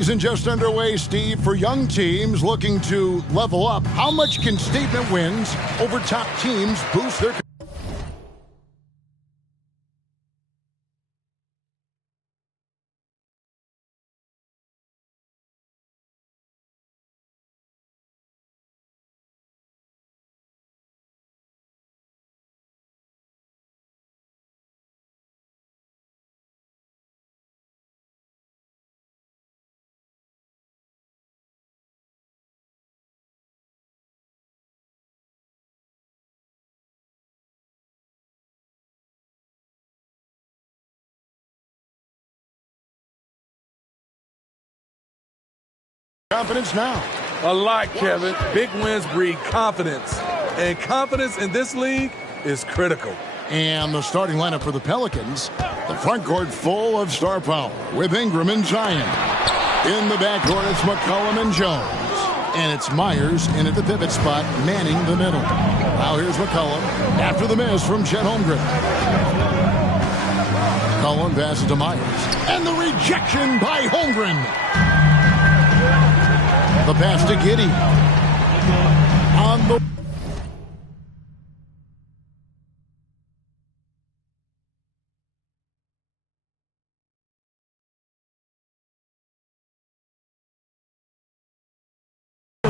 Season just underway, Steve, for young teams looking to level up. How much can statement wins over top teams boost their... Confidence now. A lot, Kevin. Big wins breed confidence. And confidence in this league is critical. And the starting lineup for the Pelicans. The front court full of star power with Ingram and Zion. In the backcourt, it's McCollum and Jones. And it's Myers in at the pivot spot, manning the middle. Now here's McCollum after the miss from Chet Holmgren. McCollum passes to Myers. And the rejection by Holmgren. The pass to Giddey. On the...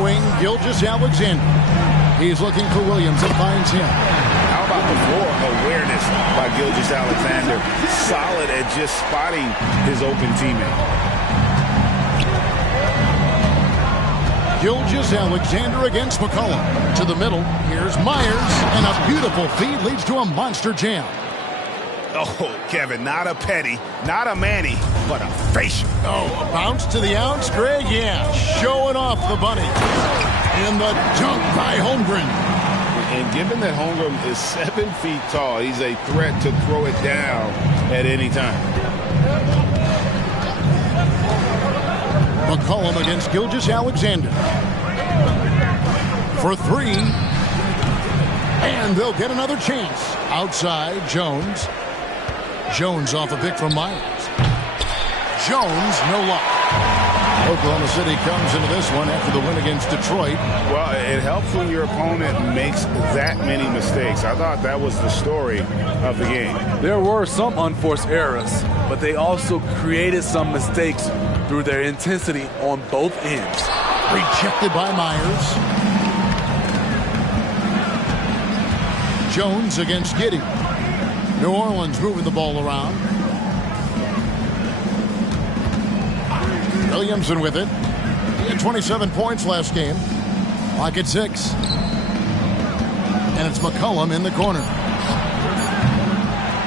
wing, Gilgeous-Alexander. He's looking for Williams and finds him. How about the floor awareness by Gilgeous-Alexander? Solid at just spotting his open teammate. Gilgeous-Alexander against McCollum. To the middle, here's Myers, and a beautiful feed leads to a monster jam. Oh, Kevin, not a petty, not a Manny, but a facial. Oh, a bounce to the ounce, Greg? Yeah, showing off the bunny. And the dunk by Holmgren. And given that Holmgren is 7 feet tall, he's a threat to throw it down at any time. McCollum against Gilgeous-Alexander. For 3. And they'll get another chance. Outside, Jones. Jones off a pick from Myers. Jones, no luck. Oklahoma City comes into this one after the win against Detroit. Well, it helps when your opponent makes that many mistakes. I thought that was the story of the game. There were some unforced errors, but they also created some mistakes through their intensity on both ends. Rejected by Myers. Jones against Giddey. New Orleans moving the ball around. Williamson with it. He had 27 points last game. Lock at 6. And it's McCollum in the corner.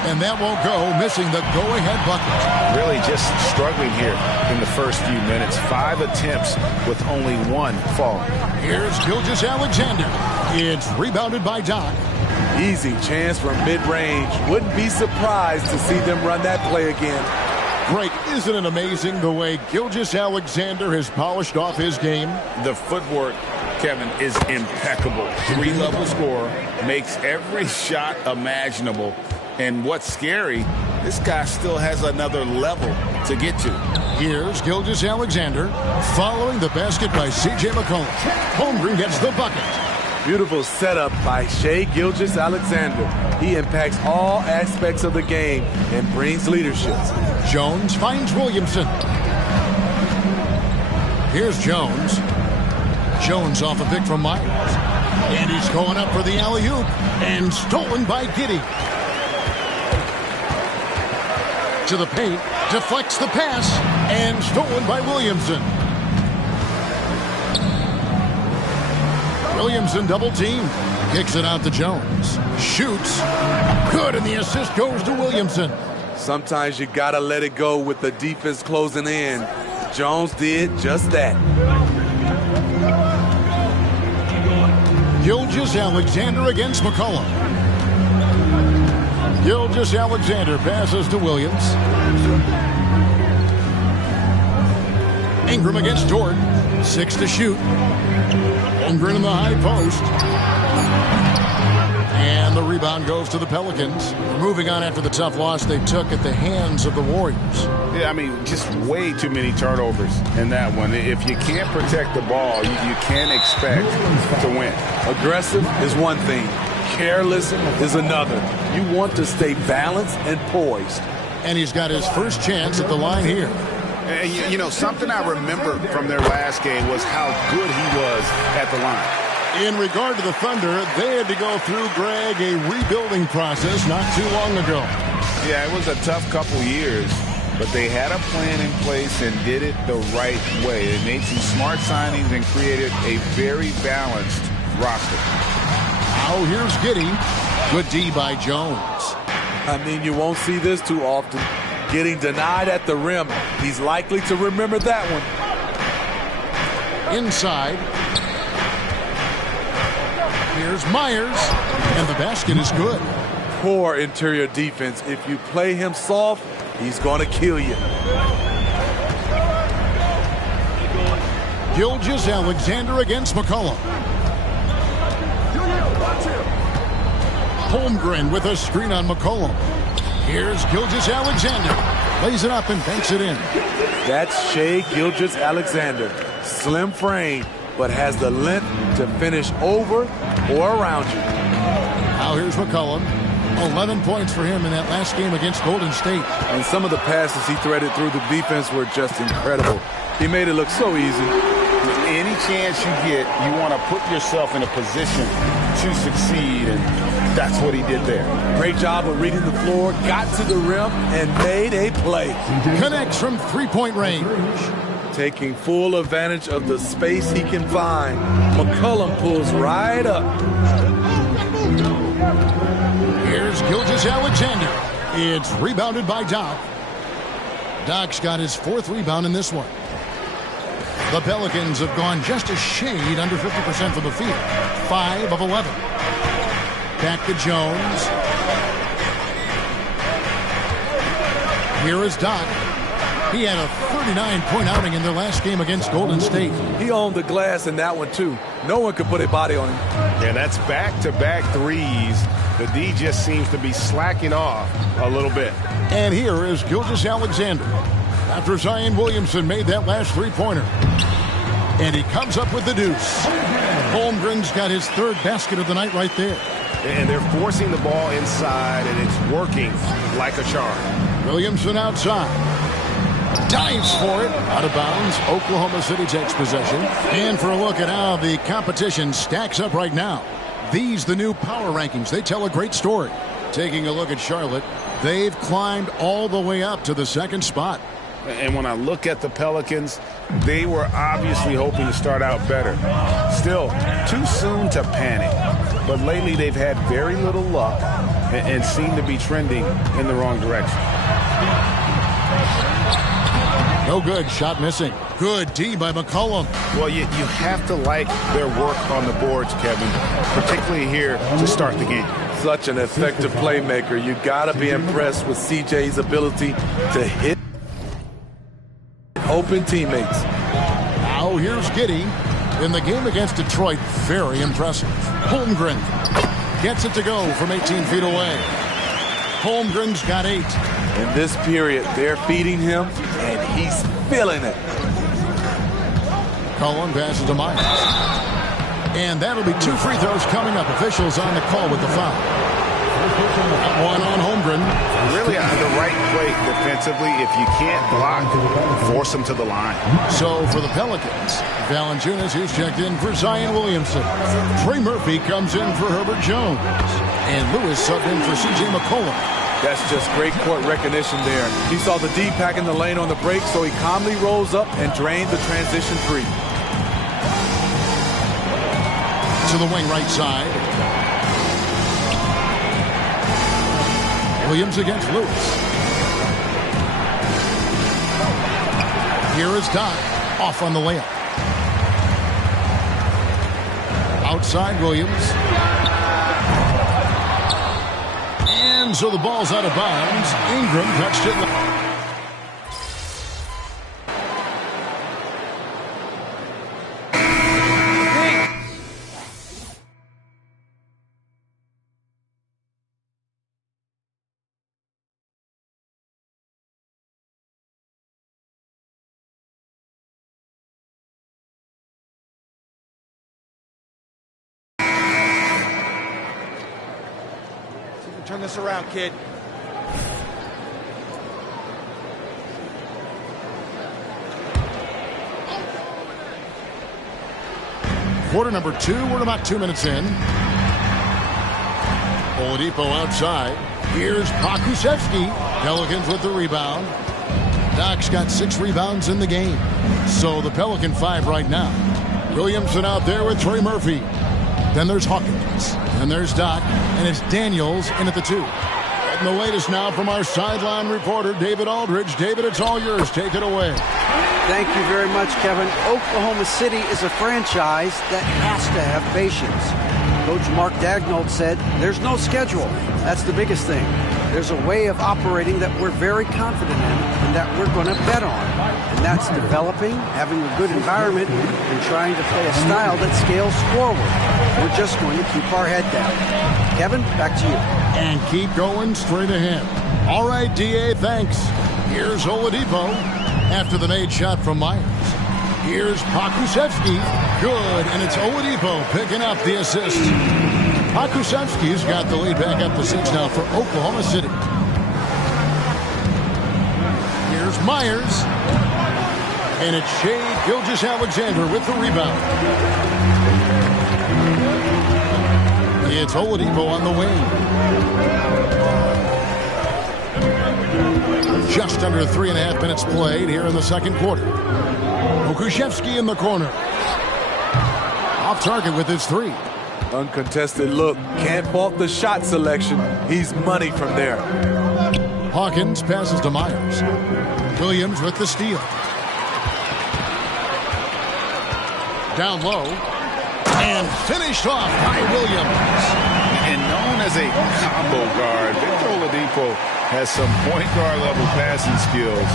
And that won't go, missing the go-ahead bucket. Really just struggling here in the first few minutes. 5 attempts with only 1 fall. Here's Gilgeous-Alexander. It's rebounded by Doc. Easy chance from mid-range. Wouldn't be surprised to see them run that play again. Greg, isn't it amazing the way Gilgeous-Alexander has polished off his game? The footwork, Kevin, is impeccable. 3-level scorer, makes every shot imaginable. And what's scary, this guy still has another level to get to. Here's Gilgeous-Alexander following the basket by C.J. McCollum. Holmgren gets the bucket. Beautiful setup by Shai Gilgeous-Alexander. He impacts all aspects of the game and brings leadership. Jones finds Williamson. Here's Jones. Jones off a pick from Myers. And he's going up for the alley-oop. And stolen by Giddey. To the paint. Deflects the pass. And stolen by Williamson. Williamson double team. Kicks it out to Jones. Shoots. Good, and the assist goes to Williamson. Sometimes you gotta let it go with the defense closing in. Jones did just that. Gilgeous-Alexander against McCollum. Gilgeous-Alexander passes to Williams. Ingram against Dort. 6 to shoot. Holmgren in the high post. And the rebound goes to the Pelicans. Moving on after the tough loss they took at the hands of the Warriors. Yeah, I mean, just way too many turnovers in that one. If you can't protect the ball, you can't expect to win. Aggressive is one thing. Careless is another. You want to stay balanced and poised. And he's got his first chance at the line here. And you know, something I remember from their last game was how good he was at the line. In regard to the Thunder, they had to go through, Greg, a rebuilding process not too long ago. Yeah, it was a tough couple years, but they had a plan in place and did it the right way. They made some smart signings and created a very balanced roster. Now here's Giddey. Good D by Jones. I mean, you won't see this too often. Getting denied at the rim. He's likely to remember that one. Inside. Here's Myers, and the basket is good. Poor interior defense. If you play him soft, he's going to kill you. Gilgeous-Alexander against McCollum. Holmgren with a screen on McCollum. Here's Gilgeous-Alexander. Lays it up and banks it in. That's Shai Gilgeous-Alexander. Slim frame, but has the length to finish over or around you. Now here's McCollum. 11 points for him in that last game against Golden State. And some of the passes he threaded through the defense were just incredible. He made it look so easy. Any chance you get, you want to put yourself in a position to succeed, and that's what he did there. Great job of reading the floor, got to the rim, and made a play. Connects from three-point range. Taking full advantage of the space he can find. McCollum pulls right up. Here's Gilgeous-Alexander. It's rebounded by Doc. Doc's got his fourth rebound in this one. The Pelicans have gone just a shade under 50% from the field. 5 of 11. Back to Jones. Here is Doc. He had a 39-point outing in their last game against Golden State. He owned the glass in that one, too. No one could put a body on him. And that's back-to-back threes. The D just seems to be slacking off a little bit. And here is Gilgeous-Alexander after Zion Williamson made that last three-pointer. And he comes up with the deuce. Holmgren's got his third basket of the night right there. And they're forcing the ball inside, and it's working like a charm. Williamson outside. Dives for it. Out of bounds. Oklahoma City takes possession. And for a look at how the competition stacks up right now. These, the new power rankings, they tell a great story. Taking a look at Charlotte, they've climbed all the way up to the second spot. And when I look at the Pelicans, they were obviously hoping to start out better. Still, too soon to panic. But lately they've had very little luck and seem to be trending in the wrong direction. No good. Shot missing. Good D by McCollum. Well, you have to like their work on the boards, Kevin, particularly here to start the game. Such an effective playmaker. You got to be impressed with CJ's ability to hit open teammates. Now here's Giddey. In the game against Detroit, very impressive. Holmgren gets it to go from 18 feet away. Holmgren's got 8. In this period, they're feeding him, and he's feeling it. Cullen passes to Myers. And that'll be 2 free throws coming up. Officials on the call with the foul. One on Holmgren. Really the right play defensively. If you can't block, force them to the line. So for the Pelicans, Valanciunas, who's checked in for Zion Williamson. Trey Murphy comes in for Herbert Jones. And Lewis subbed in for C.J. McCollum. That's just great court recognition there. He saw the D pack in the lane on the break, so he calmly rolls up and drained the transition free. To the wing right side. Williams against Lewis. Here is Doc. Off on the layup. Outside Williams. And so the ball's out of bounds. Ingram touched it. Turn this around, kid. Quarter number 2, we're about 2 minutes in. Oladipo outside. Here's Pokusevski. Pelicans with the rebound. Doc's got 6 rebounds in the game. So the Pelican 5 right now. Williamson out there with Trey Murphy. Then there's Hawkins. And there's Doc. And it's Daniels in at the 2. And the latest now from our sideline reporter, David Aldridge. David, it's all yours. Take it away. Thank you very much, Kevin. Oklahoma City is a franchise that has to have patience. Coach Mark Daigneault said, there's no schedule. That's the biggest thing. There's a way of operating that we're very confident in and that we're going to bet on. And that's developing, having a good environment, and trying to play a style that scales forward. We're just going to keep our head down. Kevin, back to you. And keep going straight ahead. All right, D.A., thanks. Here's Oladipo after the made shot from Myers. Here's Pokusevski. Good, and it's Oladipo picking up the assist. Pokusevski's got the lead back up to 6 now for Oklahoma City. Here's Myers. And it's Shai Gilgeous-Alexander with the rebound. It's Oladipo on the wing. Just under 3.5 minutes played here in the second quarter. Pokusevski in the corner. Off target with his 3. Uncontested look. Can't fault the shot selection. He's money from there. Hawkins passes to Myers. Williams with the steal. Down low. And finished off by Williams. And known as a combo guard, Victor Oladipo has some point guard level passing skills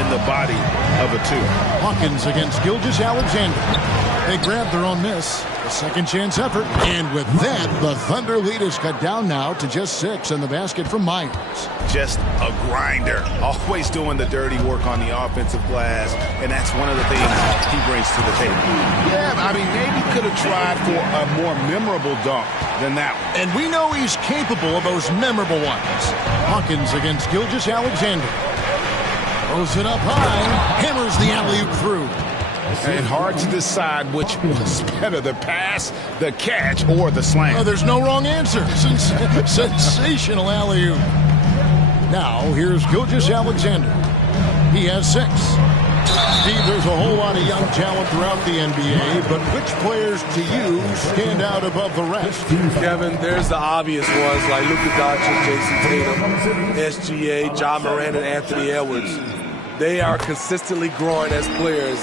in the body of a 2. Hawkins against Gilgeous-Alexander. They grab their own miss. A second chance effort. And with that, the Thunder lead is cut down now to just 6 in the basket from Myers. Just a grinder. Always doing the dirty work on the offensive glass. And that's one of the things he brings to the table. Yeah, I mean, maybe could have tried for a more memorable dunk than that one. And we know he's capable of those memorable ones. Hawkins against Gilgeous-Alexander. Throws it up high. Hammers the alley-oop through. And hard to decide which was better, the pass, the catch, or the slam. Oh, there's no wrong answer. Sensational alley-oop. Now, here's Gilgeous-Alexander. He has 6. Steve, there's a whole lot of young talent throughout the NBA, but which players to you stand out above the rest? Kevin, there's the obvious ones like Luka Doncic, Jason Tatum, SGA, John Moran, and Anthony Edwards. They are consistently growing as players.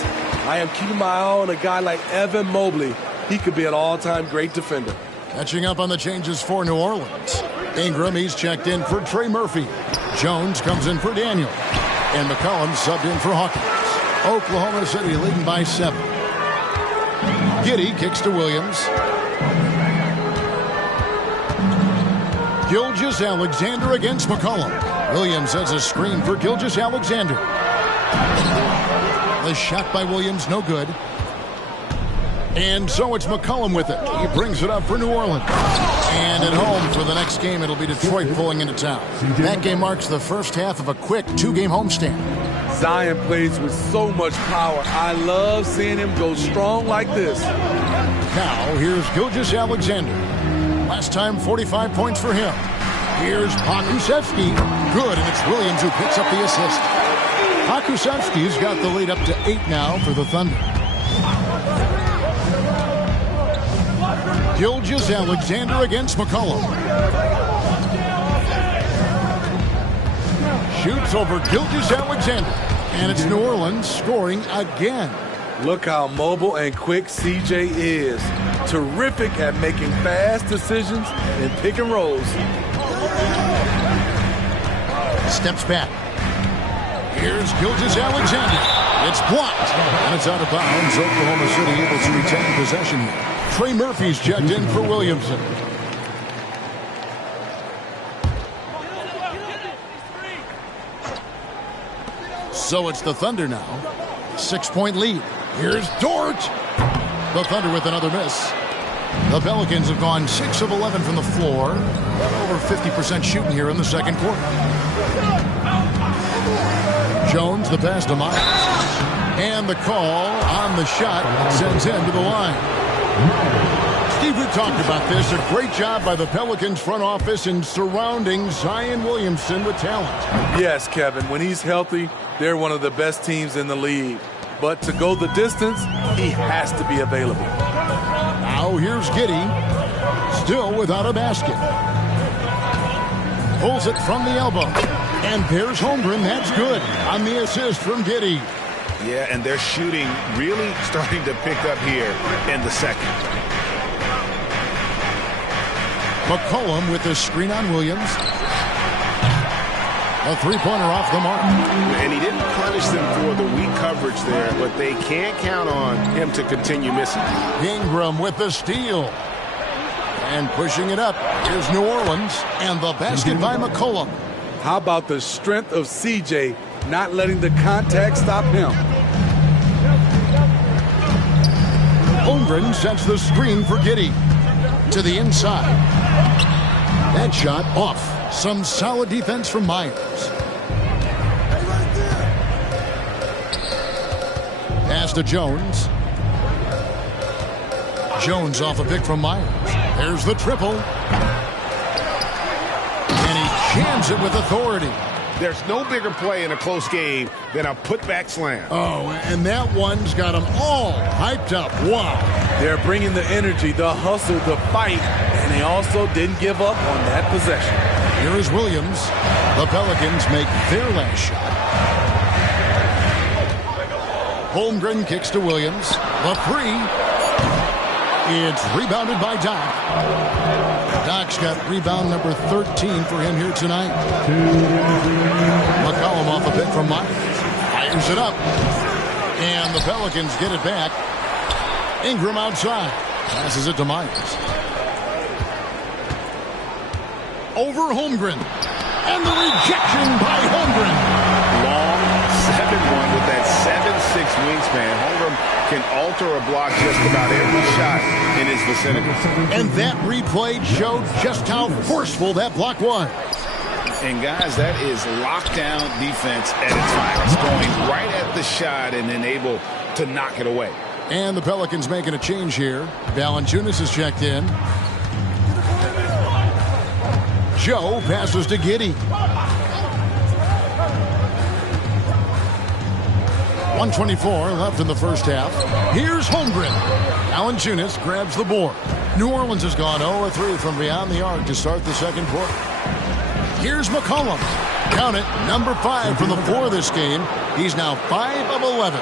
I am keeping my eye on a guy like Evan Mobley. He could be an all-time great defender. Catching up on the changes for New Orleans. Ingram, he's checked in for Trey Murphy. Jones comes in for Daniel. And McCollum subbed in for Hawkins. Oklahoma City leading by 7. Giddey kicks to Williams. Gilgeous-Alexander against McCollum. Williams has a screen for Gilgeous-Alexander. The shot by Williams, no good. And so it's McCollum with it. He brings it up for New Orleans. And at home for the next game, it'll be Detroit pulling into town. That game marks the first half of a quick 2-game homestand. Zion plays with so much power. I love seeing him go strong like this. Now, here's Gilgeous-Alexander. Last time, 45 points for him. Here's Pokusevski. Good, and it's Williams who picks up the assist. Pokusevski's got the lead up to 8 now for the Thunder. Gilgeous-Alexander against McCollum. Shoots over Gilgeous-Alexander. And it's New Orleans scoring again. Look how mobile and quick CJ is. Terrific at making fast decisions and pick and rolls. Steps back. Here's Gilgeous-Alexander. It's blocked. And it's out of bounds. Oklahoma City able to retain possession here. Trey Murphy's checked in for Williamson. So it's the Thunder now. 6-point lead. Here's Dort. The Thunder with another miss. The Pelicans have gone 6 of 11 from the floor. Over 50% shooting here in the second quarter. Jones, the pass to Myers. And the call on the shot sends him to the line. Steve, we talked about this. A great job by the Pelicans front office in surrounding Zion Williamson with talent. Yes, Kevin. When he's healthy, they're one of the best teams in the league. But to go the distance, he has to be available. Now here's Giddey, still without a basket. Pulls it from the elbow. And there's Holmgren. That's good on the assist from Giddey. Yeah, and their shooting really starting to pick up here in the second. McCollum with the screen on Williams. A three-pointer off the mark. And he didn't punish them for the weak coverage there, but they can't count on him to continue missing. Ingram with the steal. And pushing it up is New Orleans. And the basket by McCollum. How about the strength of CJ not letting the contact stop him? Holmgren sets the screen for Giddey. To the inside. That shot off. Some solid defense from Myers. Pass to Jones. Jones off a pick from Myers. There's the triple. And he jams it with authority. There's no bigger play in a close game than a putback slam. Oh, and that one's got them all hyped up. Wow. They're bringing the energy, the hustle, the fight, and they also didn't give up on that possession. Here is Williams. The Pelicans make their last shot. Holmgren kicks to Williams. The three. It's rebounded by Doc. Doc's got rebound number 13 for him here tonight. McCollum off a pick from Myers. Fires it up. And the Pelicans get it back. Ingram outside. Passes it to Myers. Over Holmgren. And the rejection by Holmgren. Long 7-1 with that 7'6" wingspan. Holmgren can alter a block just about every shot in his vicinity. And that replay showed just how forceful that block was. And guys, that is lockdown defense at its finest. Going right at the shot and then able to knock it away. And the Pelicans making a change here. Valanciunas is checked in. Joe passes to Giddey. 1:24 left in the first half. Here's Holmgren. Valanciunas grabs the board. New Orleans has gone 0-3 from beyond the arc to start the second quarter. Here's McCollum. Count it, number 5 from the floor this game. He's now 5 of 11.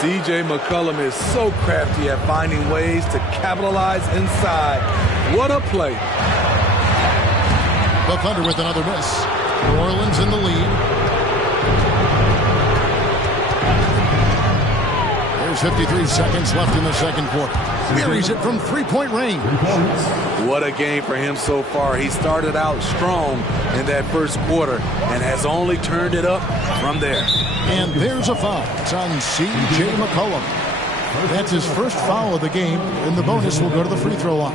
C.J. McCollum is so crafty at finding ways to capitalize inside. What a play. The Thunder with another miss. New Orleans in the lead. There's 53 seconds left in the second quarter. Buries it from three-point range. What a game for him so far. He started out strong in that first quarter and has only turned it up from there. And there's a foul. It's on C.J. McCollum. That's his first foul of the game, and the bonus will go to the free throw line.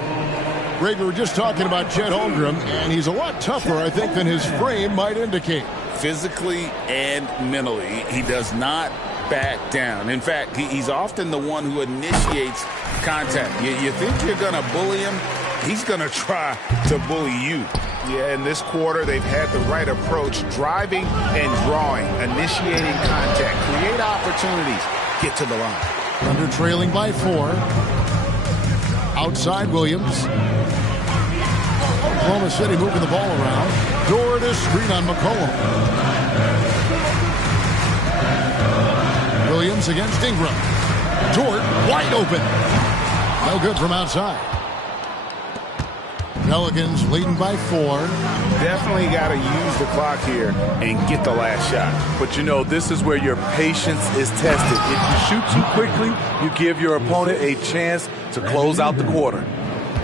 Greg, we were just talking about Chet Holmgren, and he's a lot tougher, I think, than his frame might indicate. Physically and mentally, he does not back down. In fact, he's often the one who initiates contact. You think you're going to bully him, he's going to try to bully you. Yeah, in this quarter, they've had the right approach, driving and drawing, initiating contact, create opportunities, get to the line. Under trailing by 4. Outside Williams. Oklahoma City moving the ball around. Door to screen on McCollum. Williams against Ingram. Dort wide open. No good from outside. Pelicans leading by 4. Definitely got to use the clock here and get the last shot. But you know, this is where your patience is tested. If you shoot too quickly, you give your opponent a chance to close out the quarter.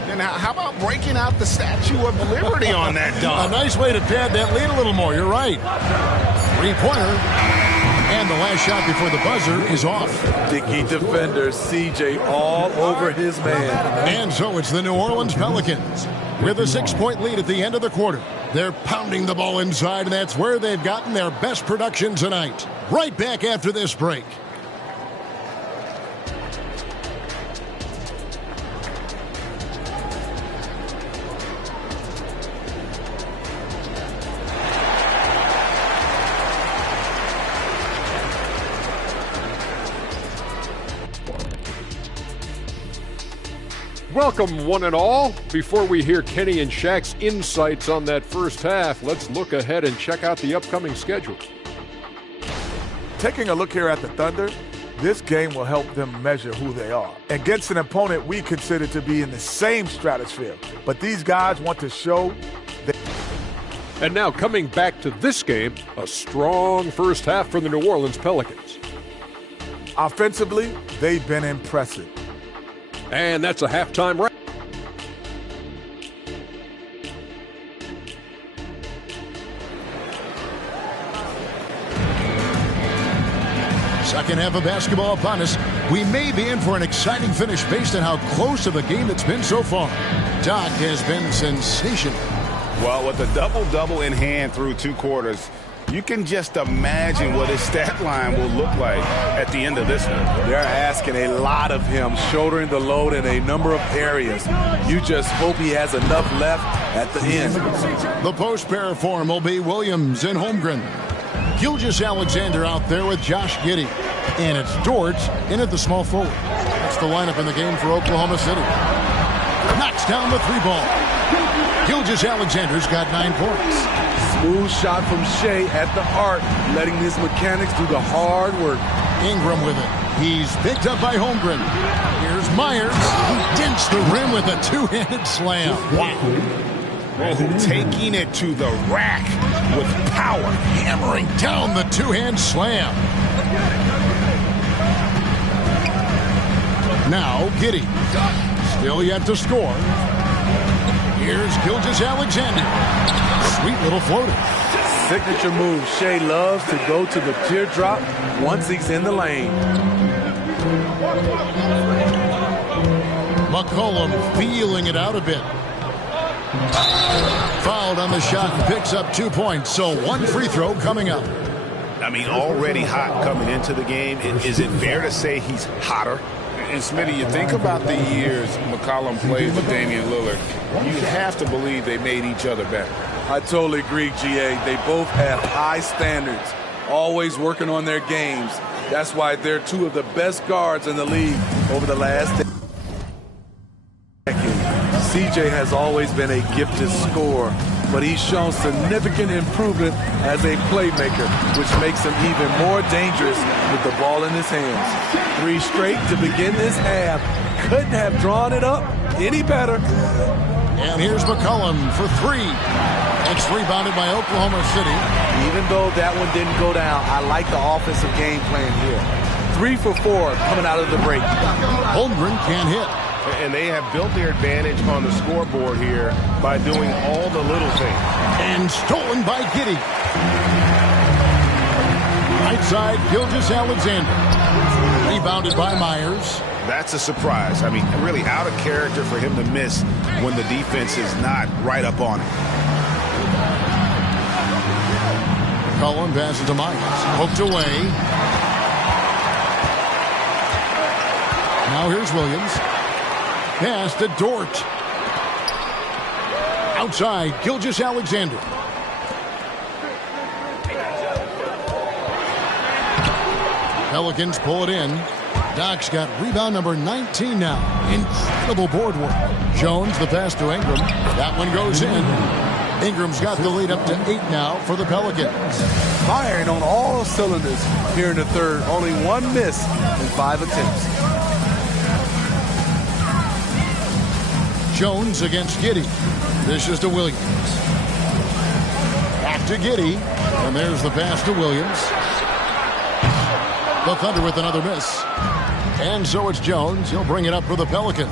And how about breaking out the Statue of Liberty on that dunk? A nice way to pad that lead a little more. You're right. Three-pointer. And the last shot before the buzzer is off. Dickey defender, CJ all over his man. And so it's the New Orleans Pelicans with a 6-point lead at the end of the quarter. They're pounding the ball inside, and that's where they've gotten their best production tonight. Right back after this break. Welcome, one and all. Before we hear Kenny and Shaq's insights on that first half, let's look ahead and check out the upcoming schedule. Taking a look here at the Thunder, this game will help them measure who they are against an opponent we consider to be in the same stratosphere. But these guys want to show that. And now coming back to this game, a strong first half for the New Orleans Pelicans. Offensively, they've been impressive. And that's a halftime wrap. Second half of basketball upon us. We may be in for an exciting finish based on how close of a game it's been so far. Doc has been sensational. Well, with a double-double in hand through 2 quarters, you can just imagine what his stat line will look like at the end of this one. They're asking a lot of him, shouldering the load in a number of areas. You just hope he has enough left at the end. The post pair form will be Williams and Holmgren. Gilgeous-Alexander out there with Josh Giddey. And it's Dort in at the small forward. That's the lineup in the game for Oklahoma City. Knocks down the 3-ball. Gilgeous-Alexander's got 9 points. Smooth shot from Shea at the arc, letting his mechanics do the hard work. Ingram with it. He's picked up by Holmgren. Here's Myers. He dents the rim with a 2-handed slam. Wow. Taking it to the rack with power. Hammering down the 2-hand slam. Now Giddey. Still yet to score. Here's Gilgeous-Alexander. Sweet little floater. Signature move. Shea loves to go to the teardrop once he's in the lane. McCollum feeling it out a bit. Fouled on the shot and picks up 2 points. So 1 free throw coming up. I mean, already hot coming into the game. Is it fair to say he's hotter? And Smitty, you think about the years McCollum played with Damian Lillard, you have to believe they made each other better. I totally agree, GA. They both have high standards, always working on their games. That's why they're 2 of the best guards in the league over the last decade. CJ has always been a gifted scorer, but he's shown significant improvement as a playmaker, which makes him even more dangerous with the ball in his hands. 3 straight to begin this half. Couldn't have drawn it up any better. And here's McCollum for 3. It's rebounded by Oklahoma City. Even though that one didn't go down, I like the offensive game plan here. 3 for 4 coming out of the break. Holmgren can't hit. And they have built their advantage on the scoreboard here by doing all the little things. And stolen by Giddey. Right side, Gilgeous-Alexander. Rebounded by Myers. That's a surprise. I mean, really out of character for him to miss when the defense is not right up on it. Cullen passes to Myers. Hooked away. Now here's Williams. Pass to Dort. Outside, Gilgeous-Alexander. Pelicans pull it in. Doc's got rebound number 19 now. Incredible board work. Jones, the pass to Ingram. That one goes in. Ingram's got the lead up to 8 now for the Pelicans. Firing on all cylinders here in the third. Only 1 miss in 5 attempts. Jones against Giddey. This is to Williams. Back to Giddey. And there's the pass to Williams. The Thunder with another miss. And so it's Jones. He'll bring it up for the Pelicans.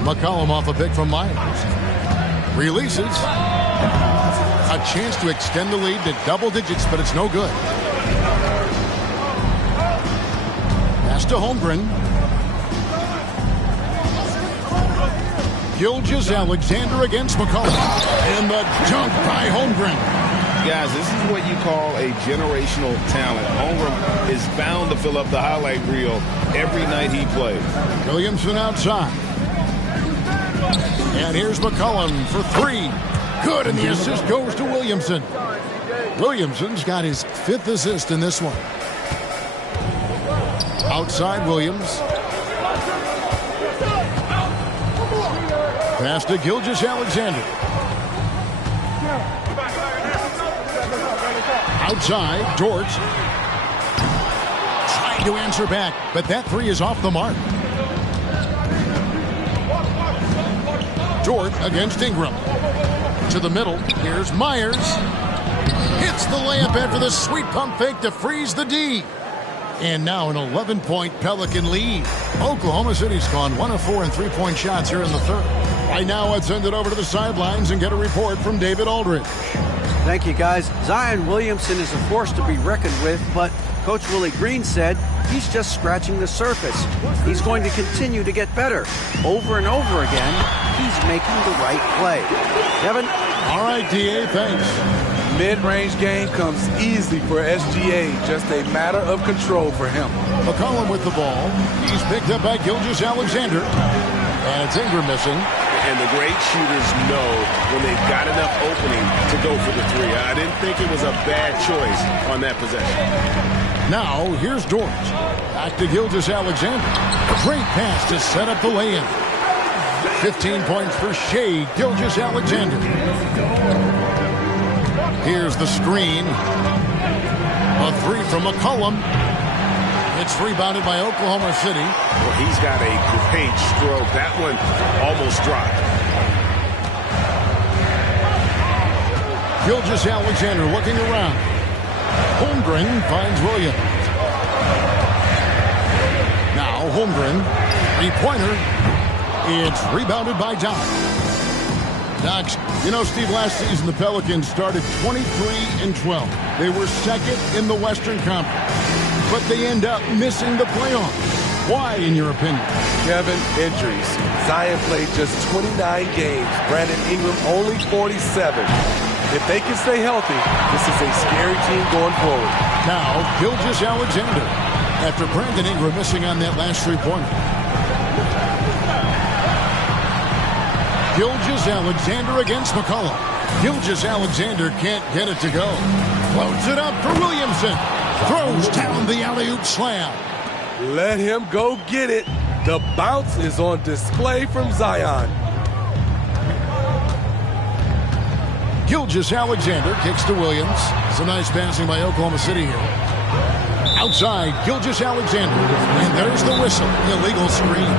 McCollum off a pick from Myers. Releases. A chance to extend the lead to double digits, but it's no good. pass to Holmgren. Gilgeous-Alexander against McCollum. And the dunk by Holmgren. Guys, this is what you call a generational talent. Holmgren is bound to fill up the highlight reel every night he plays. Williamson outside. And here's McCollum for three. Good, and the assist goes to Williamson. Williamson's got his 5th assist in this one. Outside Williams. Pass to Gilgeous-Alexander. Outside, Dort. Trying to answer back, but that three is off the mark. Dort against Ingram. To the middle, here's Myers. Hits the layup after the sweet pump fake to freeze the D. And now an 11-point Pelican lead. Oklahoma City's gone 1 of 4 in three-point shots here in the third. Right now, let's send it over to the sidelines and get a report from David Aldridge. Thank you, guys. Zion Williamson is a force to be reckoned with, but Coach Willie Green said he's just scratching the surface. He's going to continue to get better. Over and over again, he's making the right play. Kevin? All right, D.A., thanks. Mid-range game comes easy for SGA. Just a matter of control for him. McCollum with the ball. He's picked up by Gilgeous-Alexander. And it's Ingram missing. And the great shooters know when they've got enough opening to go for the three. I didn't think it was a bad choice on that possession. Now, here's Dort. Back to Gilgeous-Alexander. Great pass to set up the lay-in. 15 points for Shai Gilgeous-Alexander. Here's the screen. A three from McCollum. It's rebounded by Oklahoma City. Well, he's got a great stroke. That one almost dropped. Gilgeous-Alexander looking around. Holmgren finds Williams. Now Holmgren, three-pointer. It's rebounded by Doc. Doc, you know, Steve, last season the Pelicans started 23-12. They were second in the Western Conference, but they end up missing the playoffs. Why, in your opinion? Kevin, injuries. Zion played just 29 games. Brandon Ingram only 47. If they can stay healthy, this is a scary team going forward. Now, Gilgeous-Alexander, after Brandon Ingram missing on that last three-pointer. Gilgeous-Alexander against McCollum. Gilgeous-Alexander can't get it to go. Floats it up for Williamson. Throws down the alley-oop slam. Let him go get it. The bounce is on display from Zion. Gilgeous-Alexander kicks to Williams. Some nice passing by Oklahoma City here. Outside, Gilgeous-Alexander. And there's the whistle. Illegal screen.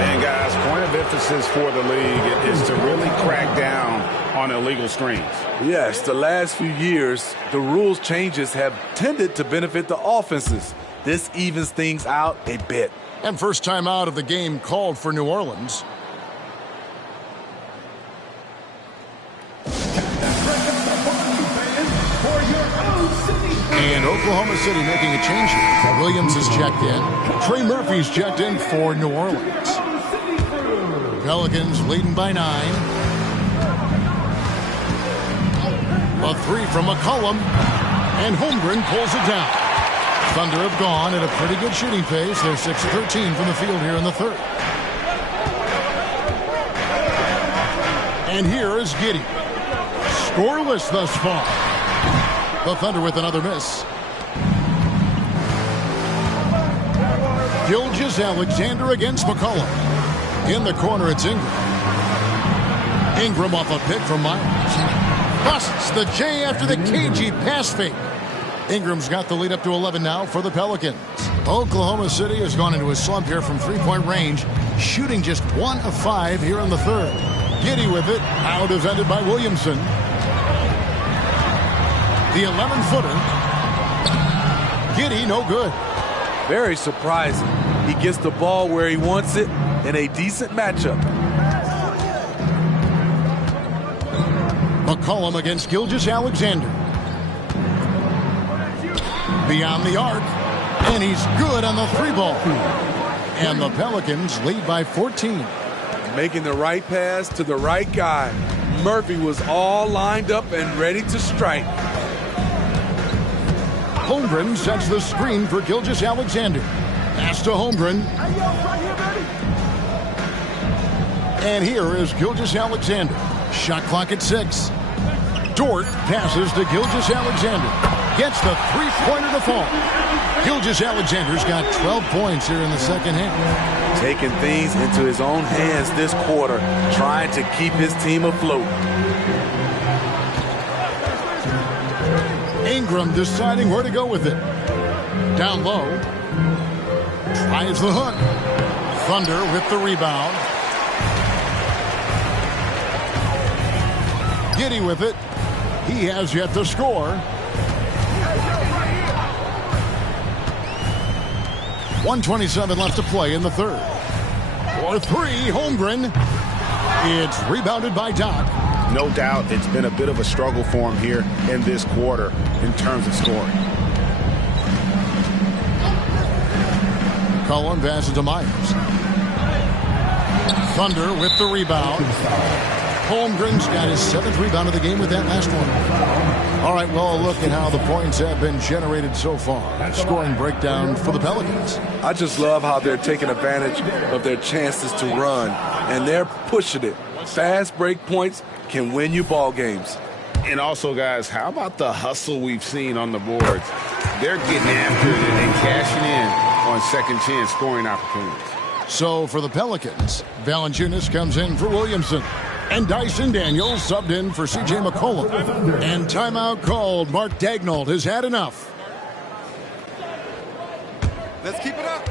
And guys, point of emphasis for the league is to really crack down on illegal screens. Yes, the last few years, the rules changes have tended to benefit the offenses. This evens things out a bit. And first time out of the game called for New Orleans. And Oklahoma City making a change here. Williams is checked in. Trey Murphy's checked in for New Orleans. Pelicans leading by 9. A three from McCollum. And Holmgren pulls it down. Thunder have gone at a pretty good shooting pace. They're 6 of 13 from the field here in the third. And here is Giddey. Scoreless thus far. The Thunder with another miss. Gilgeous-Alexander against McCollum. In the corner, it's Ingram. Ingram off a pick from Myers. Busts the J after the cagey pass fake. Ingram's got the lead up to 11 now for the Pelicans. Oklahoma City has gone into a slump here from three-point range, shooting just 1 of 5 here in the third. Giddey with it, now defended by Williamson. The 11-footer. Giddey, no good. Very surprising. He gets the ball where he wants it in a decent matchup. McCollum against Gilgeous-Alexander. Beyond the arc. And he's good on the 3-ball. And the Pelicans lead by 14. Making the right pass to the right guy. Murphy was all lined up and ready to strike. Holmgren sets the screen for Gilgeous-Alexander. Pass to Holmgren. And here is Gilgeous-Alexander. Shot clock at 6. Dort passes to Gilgeous-Alexander. Gets the three-pointer to fall. Gilgeous-Alexander's got 12 points here in the second half. Taking things into his own hands this quarter, trying to keep his team afloat. Ingram deciding where to go with it. Down low. Tries the hook. Thunder with the rebound. Giddey with it. He has yet to score. 1:27 left to play in the third. For 3, Holmgren. It's rebounded by Doc. No doubt it's been a bit of a struggle for him here in this quarter in terms of scoring. Cullen passes to Myers. Thunder with the rebound. Holmgren's got his 7th rebound of the game with that last one. All right, well, look at how the points have been generated so far. Scoring breakdown for the Pelicans. I just love how they're taking advantage of their chances to run, and they're pushing it. Fast break points can win you ball games. And also, guys, how about the hustle we've seen on the boards? They're getting after it and cashing in on second chance scoring opportunities. So for the Pelicans, Valanciunas comes in for Williamson. And Dyson Daniels subbed in for C.J. McCollum. And timeout called. Mark Daigneault has had enough. Let's keep it up.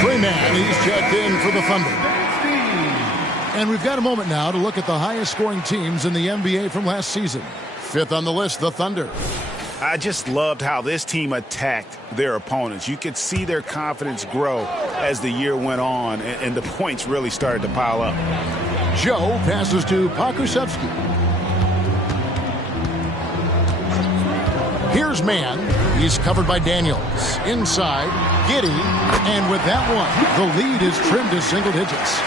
Trey Mann, he's checked in for the Thunder. And we've got a moment now to look at the highest scoring teams in the NBA from last season. 5th on the list, the Thunder. I just loved how this team attacked their opponents. You could see their confidence grow as the year went on, and the points really started to pile up. Joe passes to Pokusevski. Here's Mann. He's covered by Daniels. Inside, Giddey. And with that one, the lead is trimmed to single digits.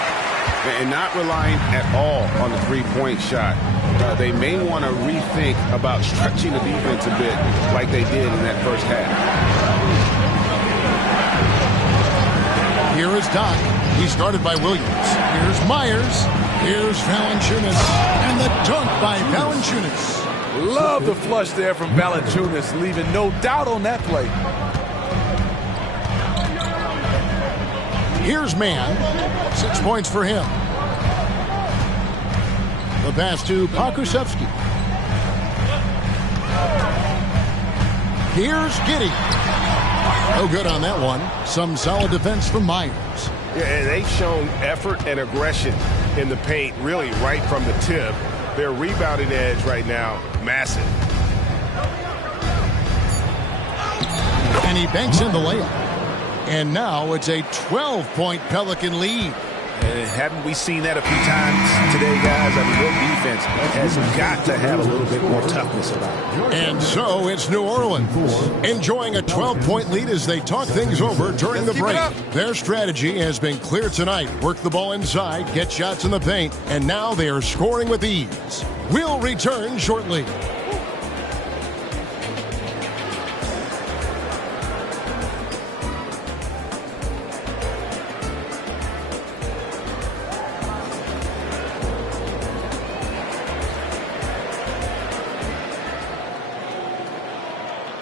And not relying at all on the three-point shot. They may want to rethink about stretching the defense a bit like they did in that first half. Here is Doc. He's guarded by Williams. Here's Myers. Here's Valanciunas. And the dunk by Valanciunas. Love the flush there from Valanciunas, leaving no doubt on that play. Here's Mann. 6 points for him. The pass to Pokusevski. Here's Giddey. No good on that one. Some solid defense from Myers. Yeah, and they've shown effort and aggression in the paint, really right from the tip. Their rebounding edge right now, massive. And he banks in the layup. And now it's a 12-point Pelican lead. Haven't we seen that a few times today, guys? I mean, their defense has got to have a little bit more toughness about it. And so it's New Orleans enjoying a 12-point lead as they talk things over during the break. Their strategy has been clear tonight. Work the ball inside, get shots in the paint, and now they are scoring with ease. We'll return shortly.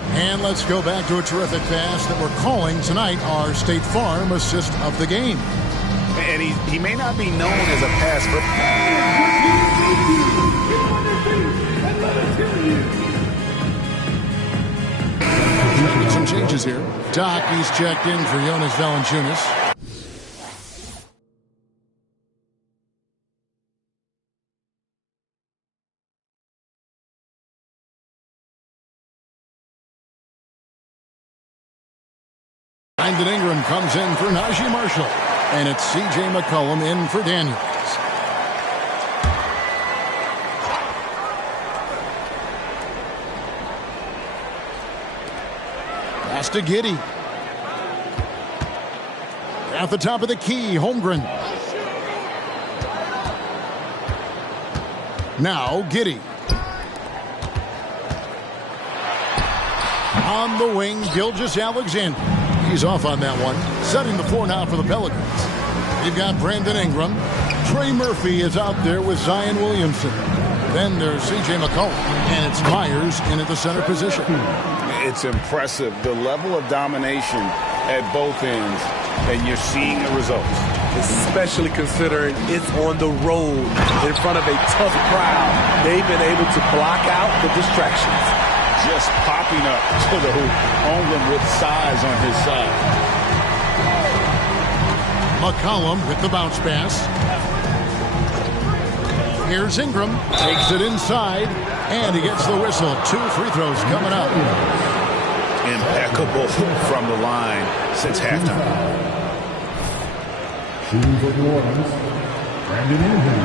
And let's go back to a terrific pass that we're calling tonight our State Farm assist of the game. And he may not be known as a pass Some changes here. Doc, he's checked in for Jonas Valanciunas. Brandon Ingram comes in for Najee Marshall. And it's C.J. McCollum in for Daniels. Pass to Giddey. At the top of the key, Holmgren. Now Giddey. On the wing, Gilgeous-Alexander. He's off on that one. Setting the floor now for the Pelicans. They've got Brandon Ingram. Trey Murphy is out there with Zion Williamson. Then there's C.J. McCollum. And it's Myers in at the center position. It's impressive, the level of domination at both ends, and you're seeing the results. Especially considering it's on the road in front of a tough crowd. They've been able to block out the distractions. Just popping up to the hoop. Holmgren with size on his side. McCollum with the bounce pass. Here's Ingram. Takes it inside. And he gets the whistle. 2 free throws coming up. Impeccable from the line since halftime. Shooting for New Orleans, Brandon Ingram.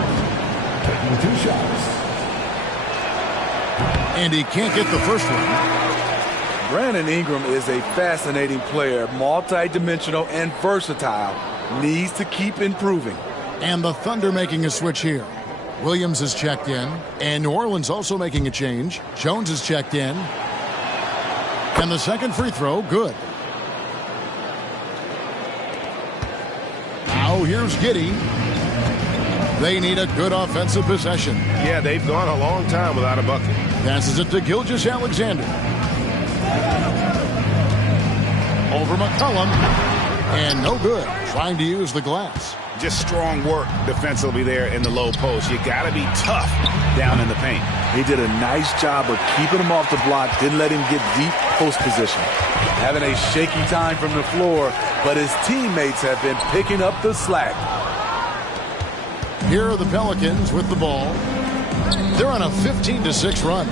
Taking 2 shots. And he can't get the first one. Brandon Ingram is a fascinating player, multi-dimensional and versatile. Needs to keep improving. And the Thunder making a switch here. Williams is checked in. And New Orleans also making a change. Jones is checked in. And the second free throw, good. Now here's Giddey. They need a good offensive possession. Yeah, they've gone a long time without a bucket. Passes it to Gilgeous-Alexander. Over McCollum. And no good. Trying to use the glass. Just strong work defensively there in the low post. You got to be tough down in the paint. He did a nice job of keeping him off the block. Didn't let him get deep post position. Having a shaky time from the floor, but his teammates have been picking up the slack. Here are the Pelicans with the ball. They're on a 15-6 run.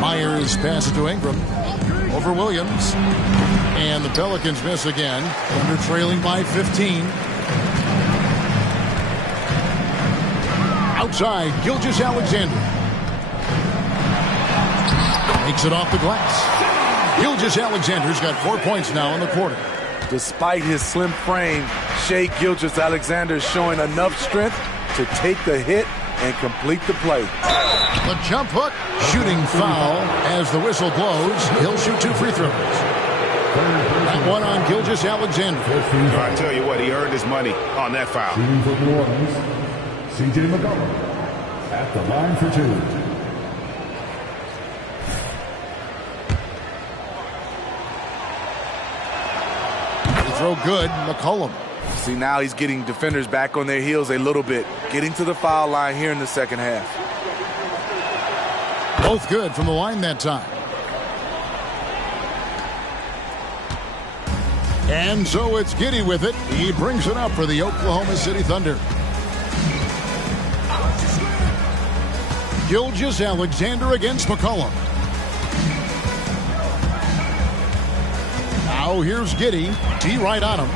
Myers passes to Ingram. Over Williams. And the Pelicans miss again. Under trailing by 15. Outside, Gilgeous-Alexander. Makes it off the glass. Gilgeous-Alexander's got 4 points now in the quarter. Despite his slim frame, Shai Gilgeous-Alexander is showing enough strength to take the hit and complete the play. The jump hook, shooting foul as the whistle blows. He'll shoot 2 free throws. That one on Gilgeous-Alexander. I tell you what, he earned his money on that foul. Shooting for New Orleans, C.J. McCollum at the line for 2. Throw good, McCollum. See, now he's getting defenders back on their heels a little bit. Getting to the foul line here in the second half. Both good from the line that time. And so it's Giddey with it. He brings it up for the Oklahoma City Thunder. Gilgeous-Alexander against McCollum. Now here's Giddey. D right on him.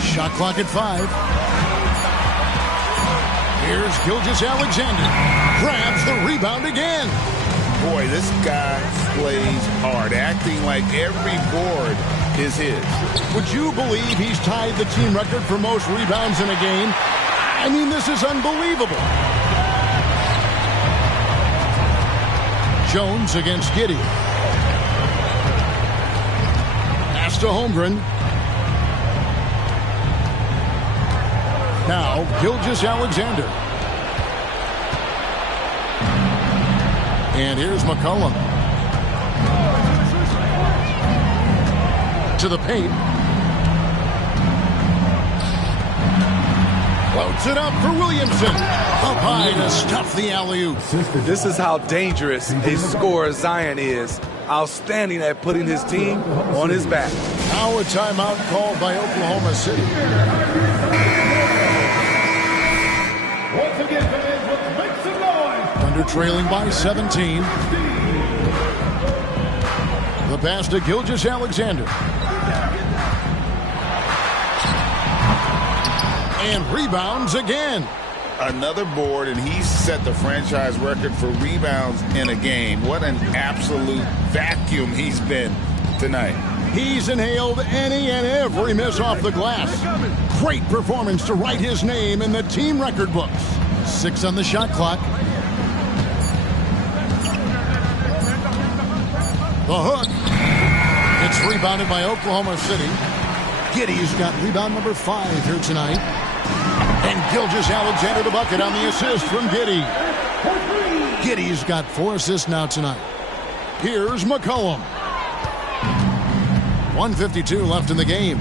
Shot clock at 5. Here's Gilgeous-Alexander. Grabs the rebound again. Boy, this guy plays hard, acting like every board is his. Would you believe he's tied the team record for most rebounds in a game? I mean, this is unbelievable. Jones against Giddey. Pass to Holmgren. Now, Gilgeous-Alexander. And here's McCollum. To the paint. Floats it up for Williamson. Up high to stuff the alley-oop. This is how dangerous a scorer Zion is. Outstanding at putting his team on his back. Now a timeout called by Oklahoma City. Once again, fans, let's make some noise. Thunder trailing by 17. The pass to Gilgeous-Alexander. And rebounds again. Another board, and he's set the franchise record for rebounds in a game. What an absolute vacuum he's been tonight. He's inhaled any and every miss off the glass. Great performance to write his name in the team record books. 6 on the shot clock. The hook. It's rebounded by Oklahoma City. Giddey's got rebound number 5 here tonight. And Gilgeous-Alexander the bucket on the assist from Giddey. Giddey's got 4 assists now tonight. Here's McCollum. 1:52 left in the game.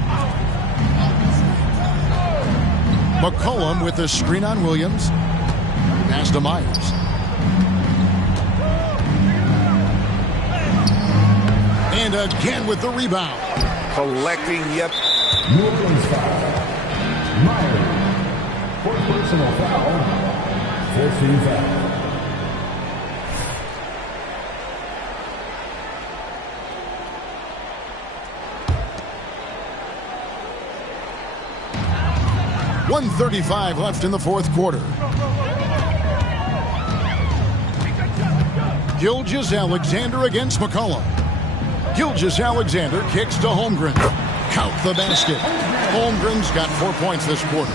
McCollum with the screen on Williams. Pass to Myers. And again with the rebound. Collecting yet. New Orleans foul. Myers. For personal foul. 14 foul. .135 left in the fourth quarter. Gilgeous-Alexander against McCollum. Gilgeous-Alexander kicks to Holmgren. Count the basket. Holmgren's got 4 points this quarter.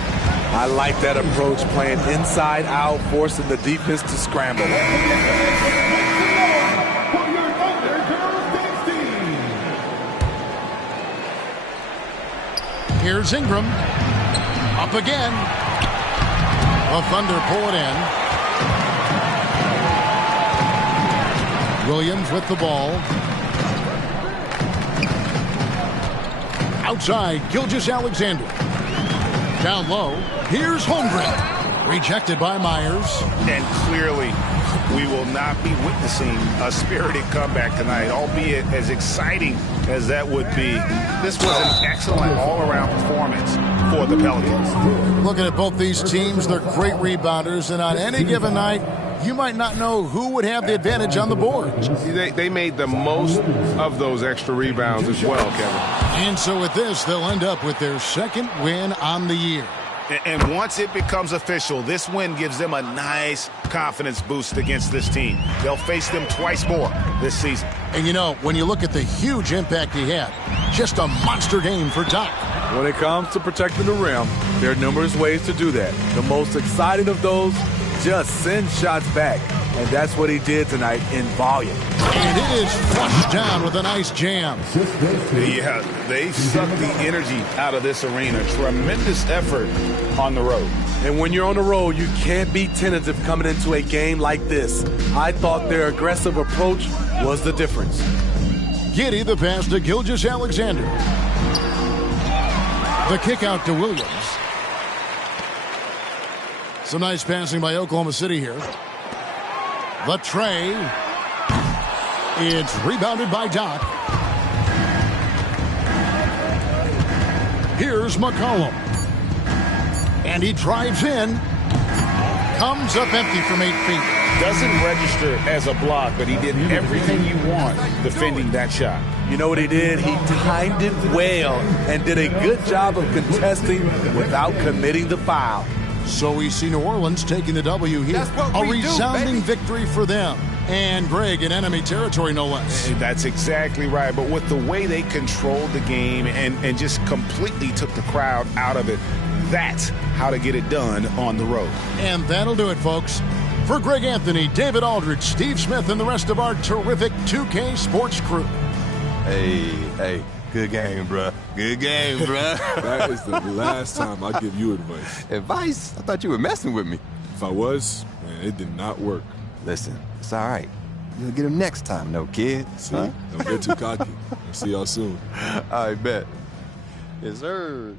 I like that approach, playing inside out, forcing the defense to scramble. Here's Ingram. Up again. The Thunder pull it in. Williams with the ball. Outside, Gilgeous-Alexander. Down low, here's Holmgren. Rejected by Myers. And clearly, we will not be witnessing a spirited comeback tonight, albeit as exciting as that would be. This was an excellent all-around performance for the Pelicans. Looking at both these teams, they're great rebounders, and on any given night, you might not know who would have the advantage on the board. They made the most of those extra rebounds as well, Kevin. And so with this, they'll end up with their second win on the year. And once it becomes official, this win gives them a nice confidence boost against this team. They'll face them twice more this season. And you know, when you look at the huge impact he had, just a monster game for Doc. When it comes to protecting the rim, there are numerous ways to do that. The most exciting of those, just send shots back. And that's what he did tonight in volume. And it is flushed down with a nice jam. Yeah, they sucked the energy out of this arena. Tremendous effort on the road. And when you're on the road, you can't be tentative coming into a game like this. I thought their aggressive approach was the difference. Giddey the pass to Gilgeous-Alexander. The kick out to Williams. Some nice passing by Oklahoma City here. The tray. It's rebounded by Doc. Here's McCollum. And he drives in. Comes up empty from 8 feet. Doesn't register as a block, but he did everything you want defending that shot. You know what he did? He timed it well and did a good job of contesting without committing the foul. So we see New Orleans taking the W here. A resounding victory for them. And Greg in enemy territory, no less. That's exactly right. But with the way they controlled the game and just completely took the crowd out of it, that's how to get it done on the road. And that'll do it, folks. For Greg Anthony, David Aldridge, Steve Smith, and the rest of our terrific 2K Sports crew. Hey, good game, bruh. Good game, bruh. That is the last time I give you advice. Advice? I thought you were messing with me. If I was, man, it did not work. Listen, it's all right. You'll get him next time, no kid. See? Don't get too cocky. I'll see y'all soon. I bet. Yes, sir.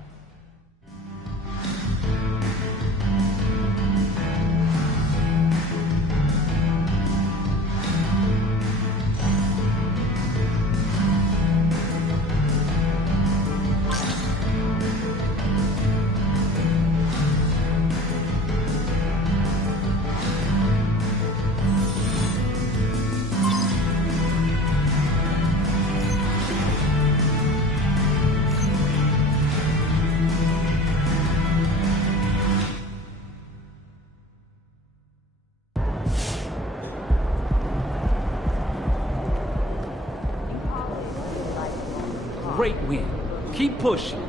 Great win. Keep pushing.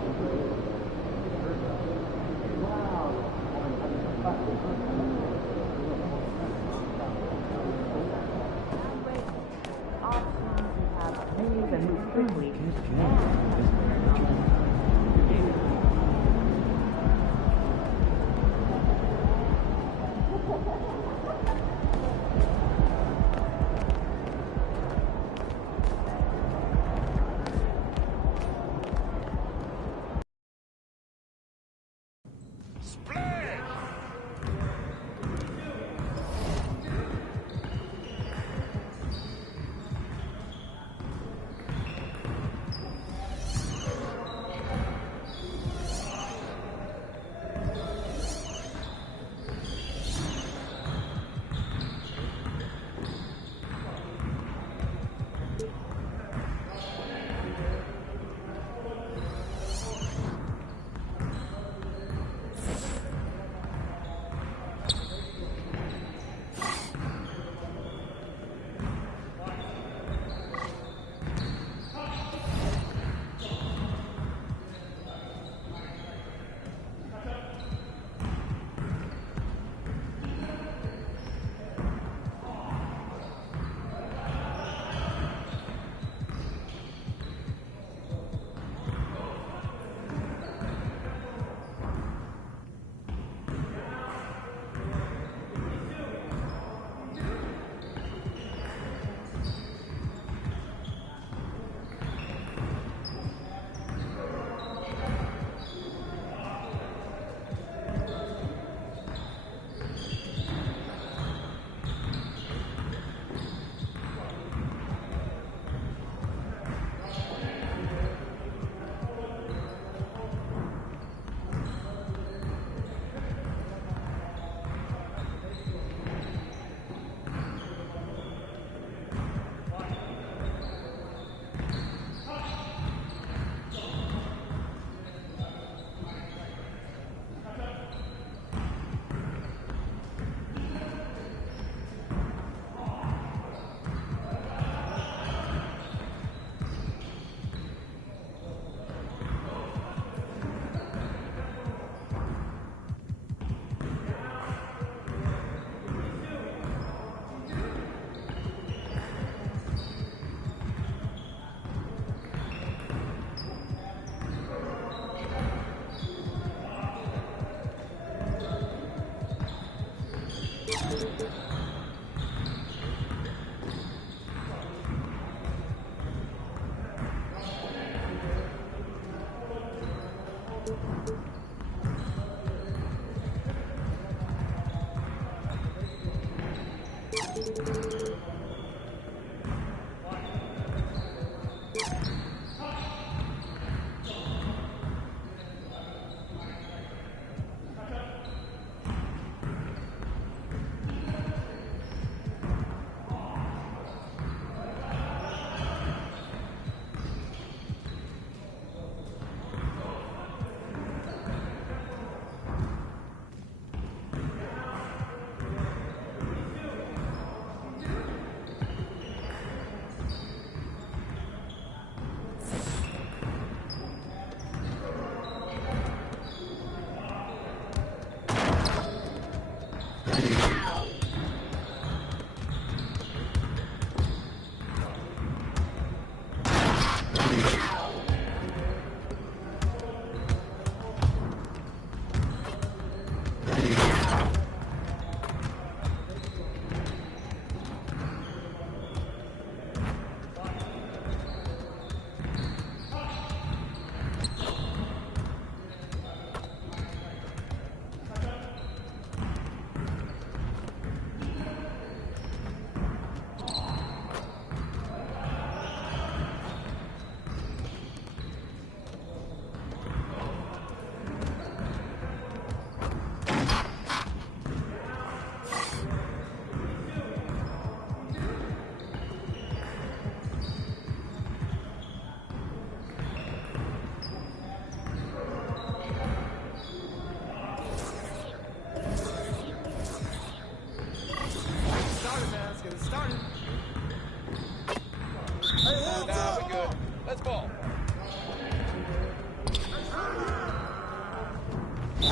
Yeah,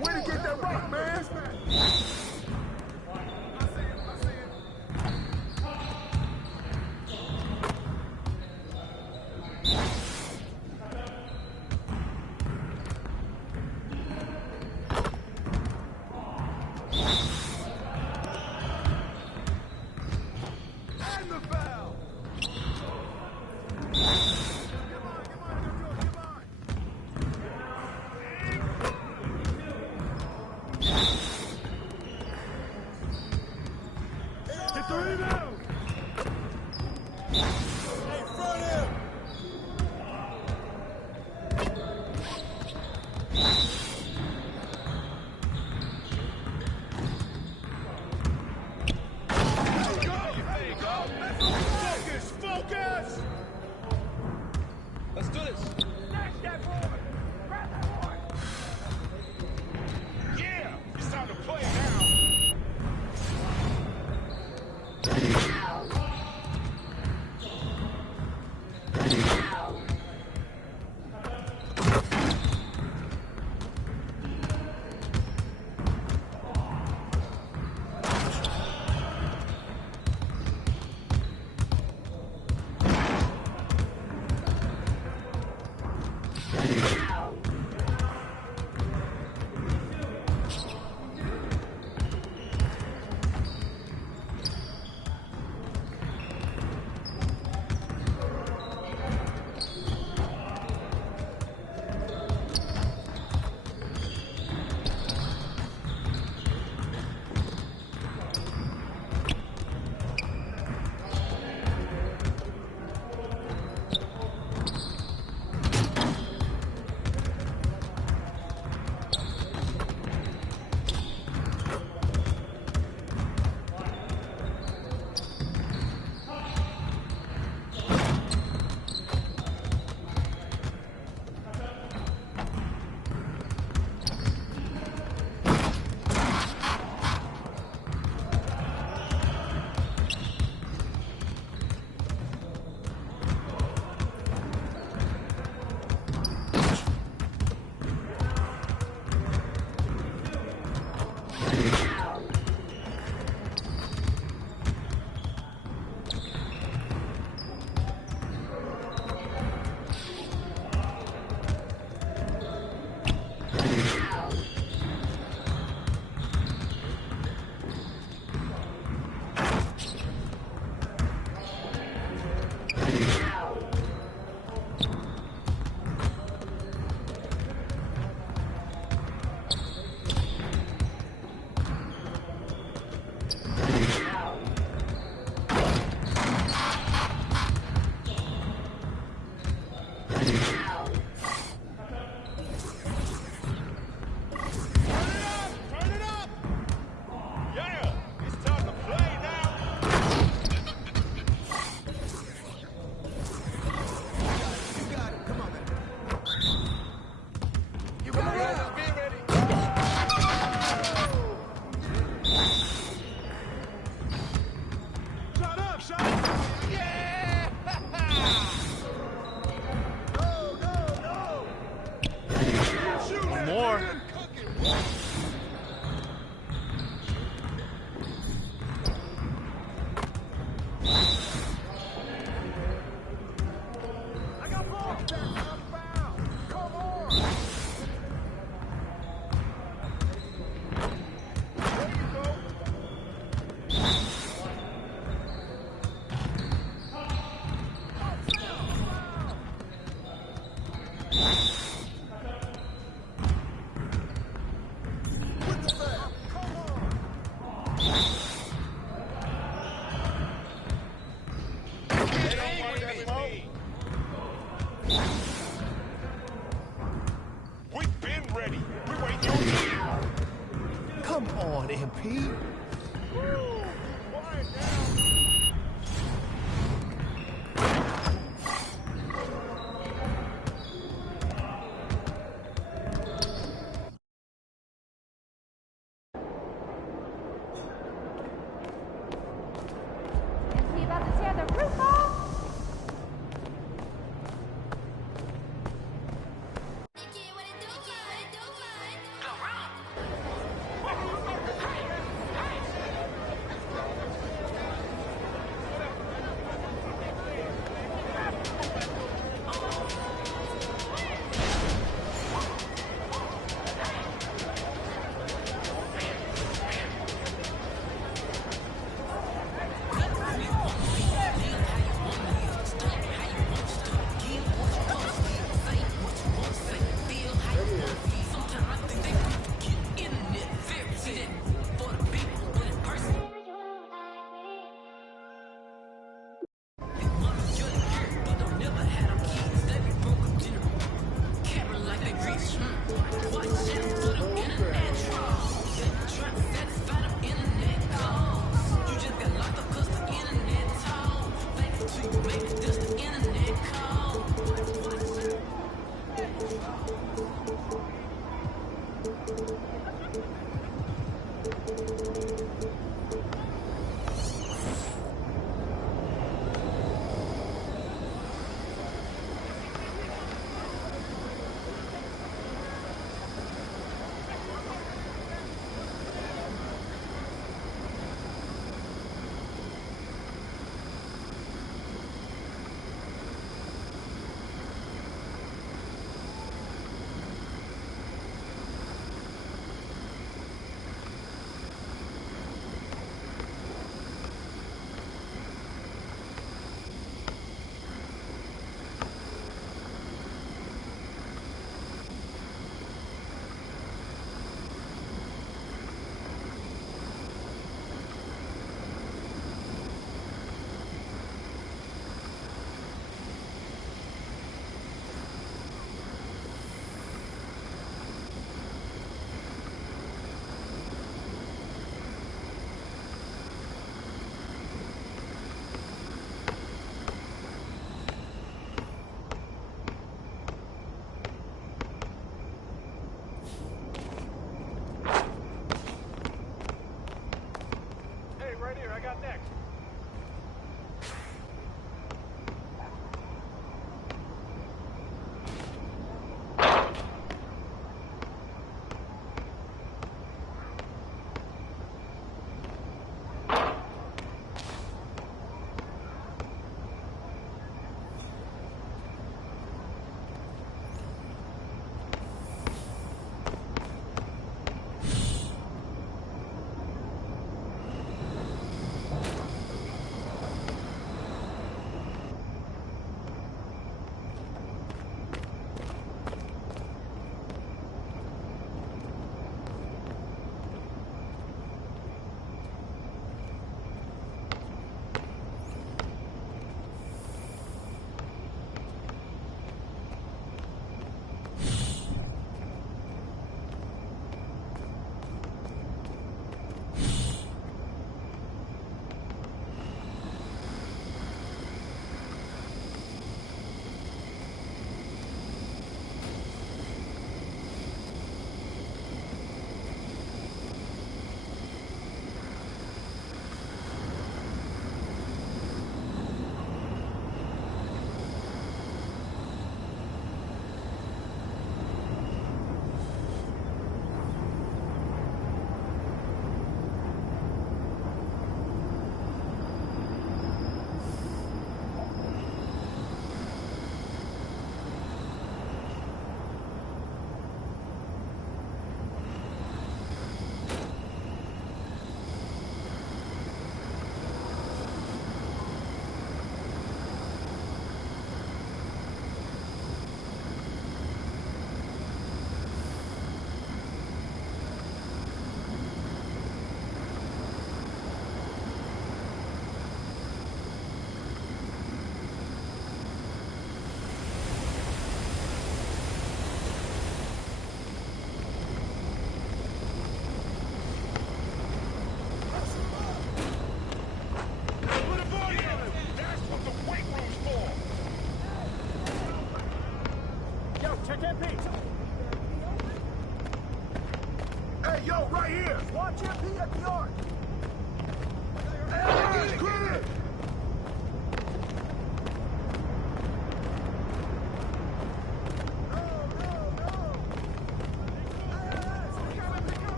way to get that rock, man. Let's do this. Snatch that boy. Grab that boy. Yeah, it's time to play now.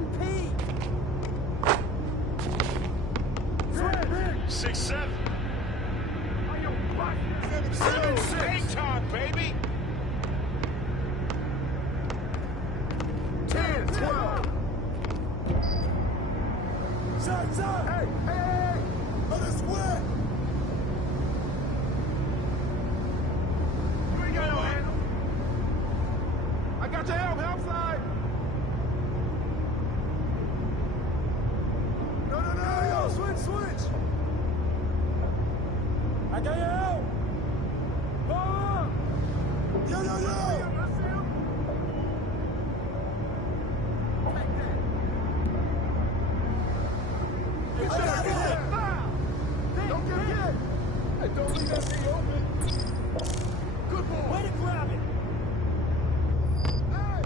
EMP! 6-7. 7-6. Hang time, baby. 10-12. Shots up. Hey, hey, hey. Let us win. You ain't got no handle. I got your help side. No, yo, switch. I got your help. Yo. Don't get hit! Hey, don't leave that thing open! Good boy! Way to grab it! Hey!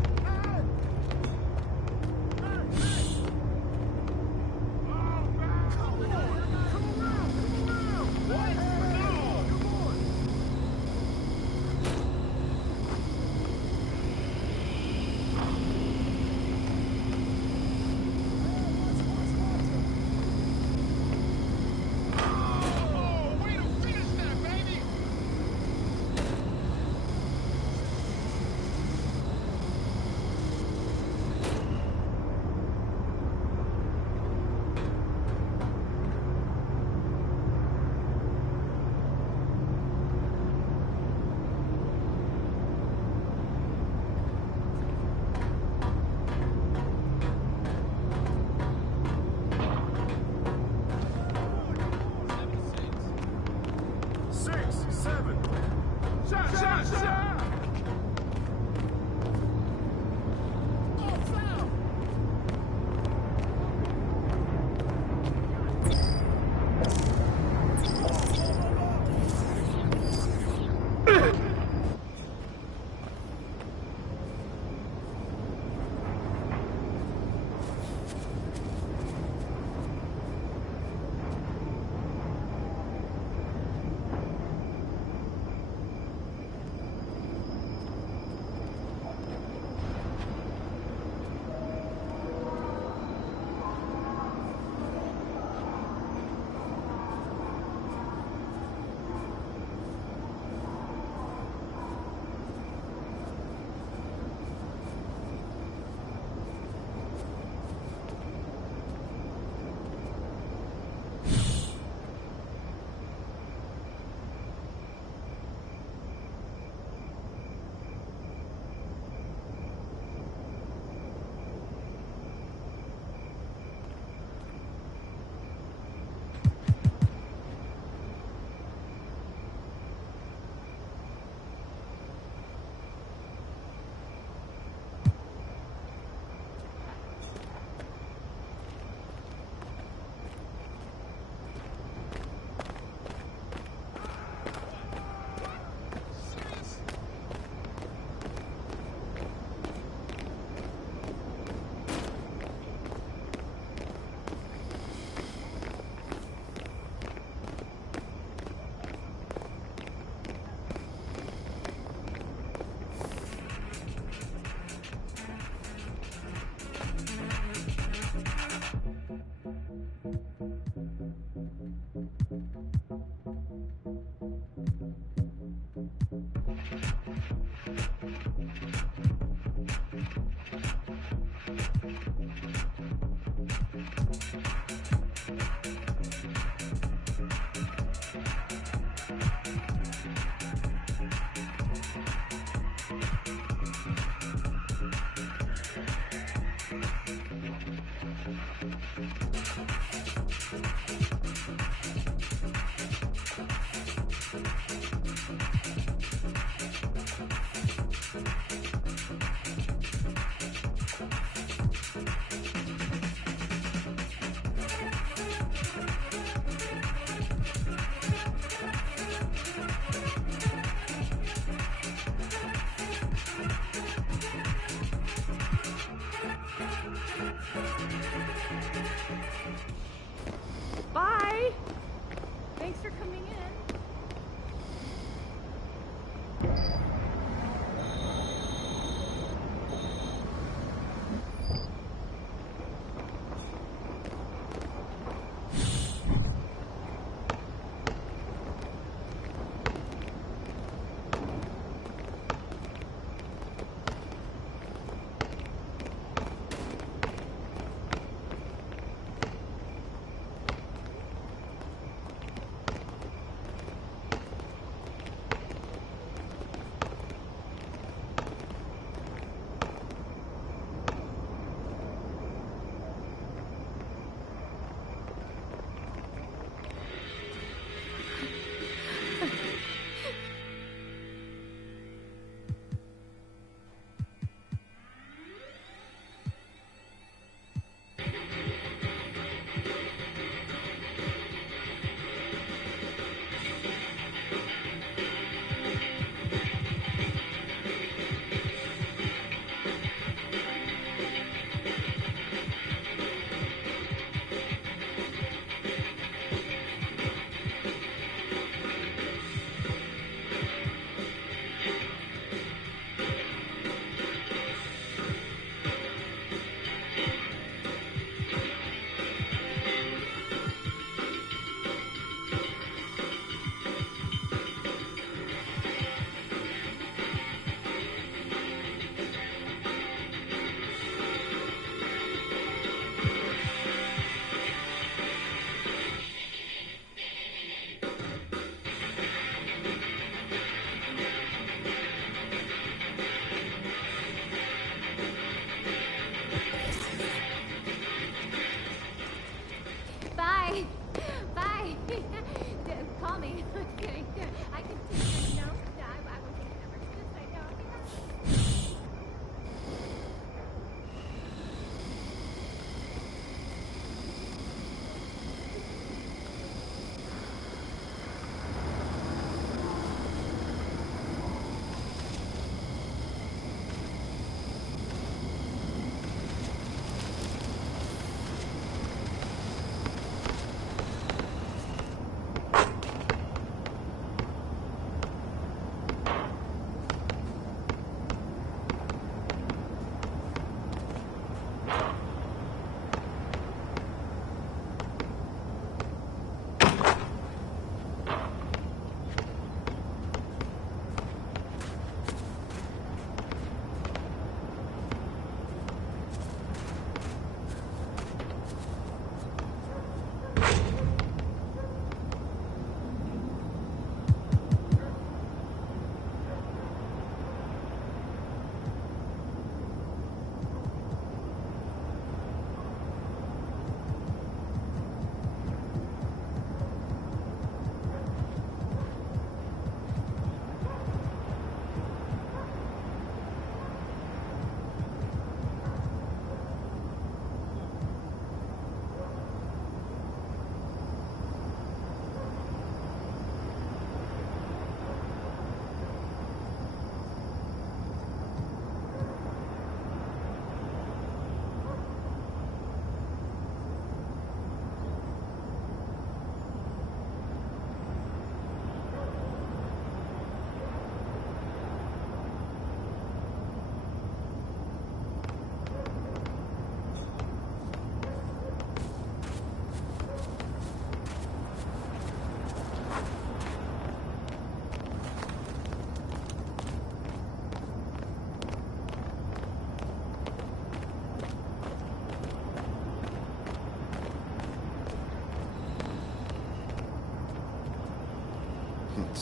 Oh, man! Come around! What? No! Come on!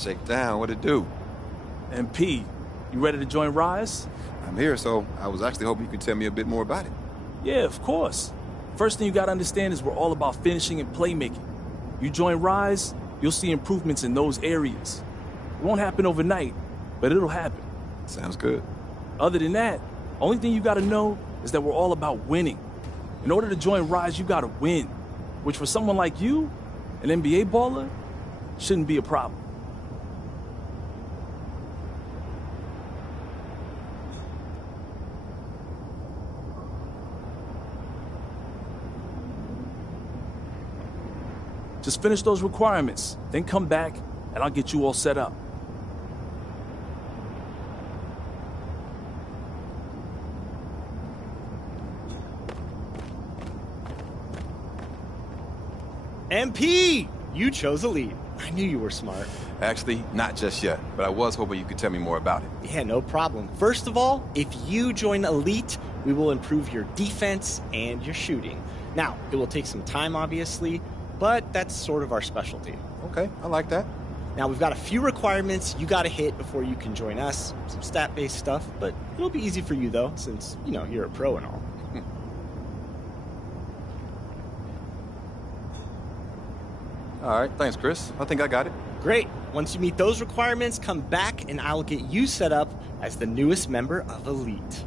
Shake down, what it do? MP, you ready to join Rise? I'm here, so I was actually hoping you could tell me a bit more about it. Yeah, of course. First thing you gotta understand is we're all about finishing and playmaking. You join Rise, you'll see improvements in those areas. It won't happen overnight, but it'll happen. Sounds good. Other than that, only thing you gotta know is that we're all about winning. In order to join Rise, you gotta win, which for someone like you, an NBA baller, shouldn't be a problem. Just finish those requirements, then come back, and I'll get you all set up. MP, you chose Elite. I knew you were smart. Actually, not just yet, but I was hoping you could tell me more about it. Yeah, no problem. First of all, if you join Elite, we will improve your defense and your shooting. Now, it will take some time, obviously, but that's sort of our specialty. Okay, I like that. Now, we've got a few requirements you got to hit before you can join us. Some stat-based stuff, but it'll be easy for you, though, since, you know, you're a pro and all. All right, thanks, Chris. I think I got it. Great. Once you meet those requirements, come back and I'll get you set up as the newest member of Elite.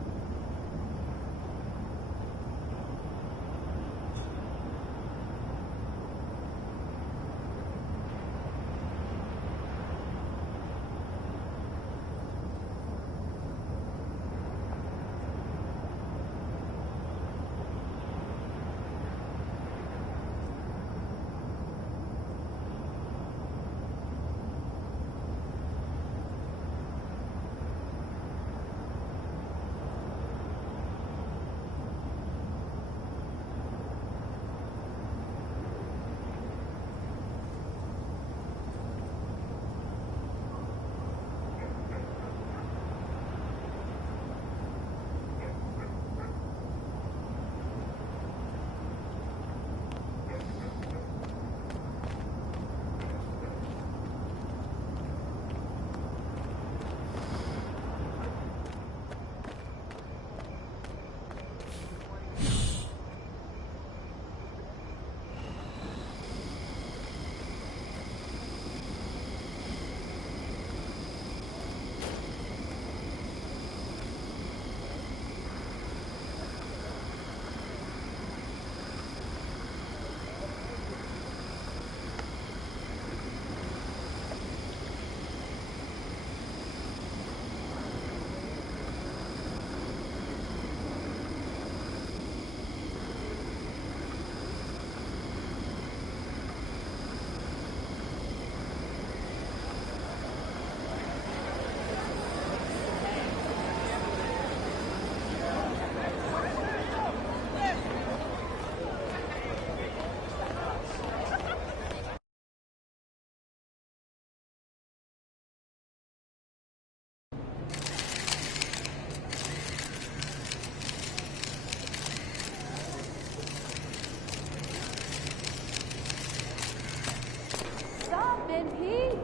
MP?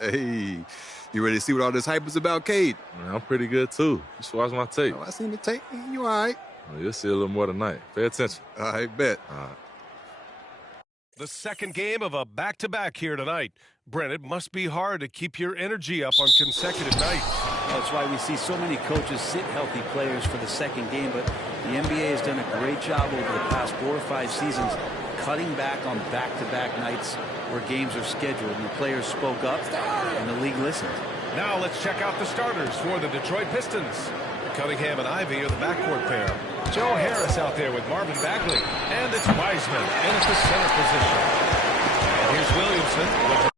Hey, you ready to see what all this hype is about, Cade? Man, I'm pretty good, too. You should watch my tape. Oh, I seen the tape. You all right. Well, you'll see a little more tonight. Pay attention. I bet. All right. The second game of a back-to-back here tonight. Brent, it must be hard to keep your energy up on consecutive nights. Well, that's why we see so many coaches sit healthy players for the second game, but the NBA has done a great job over the past 4 or 5 seasons cutting back on back-to-back nights where games are scheduled, and the players spoke up, and the league listened. Now let's check out the starters for the Detroit Pistons. Cunningham and Ivy are the backcourt pair. Joe Harris out there with Marvin Bagley, and it's Wiseman in at the center position. And here's Williamson with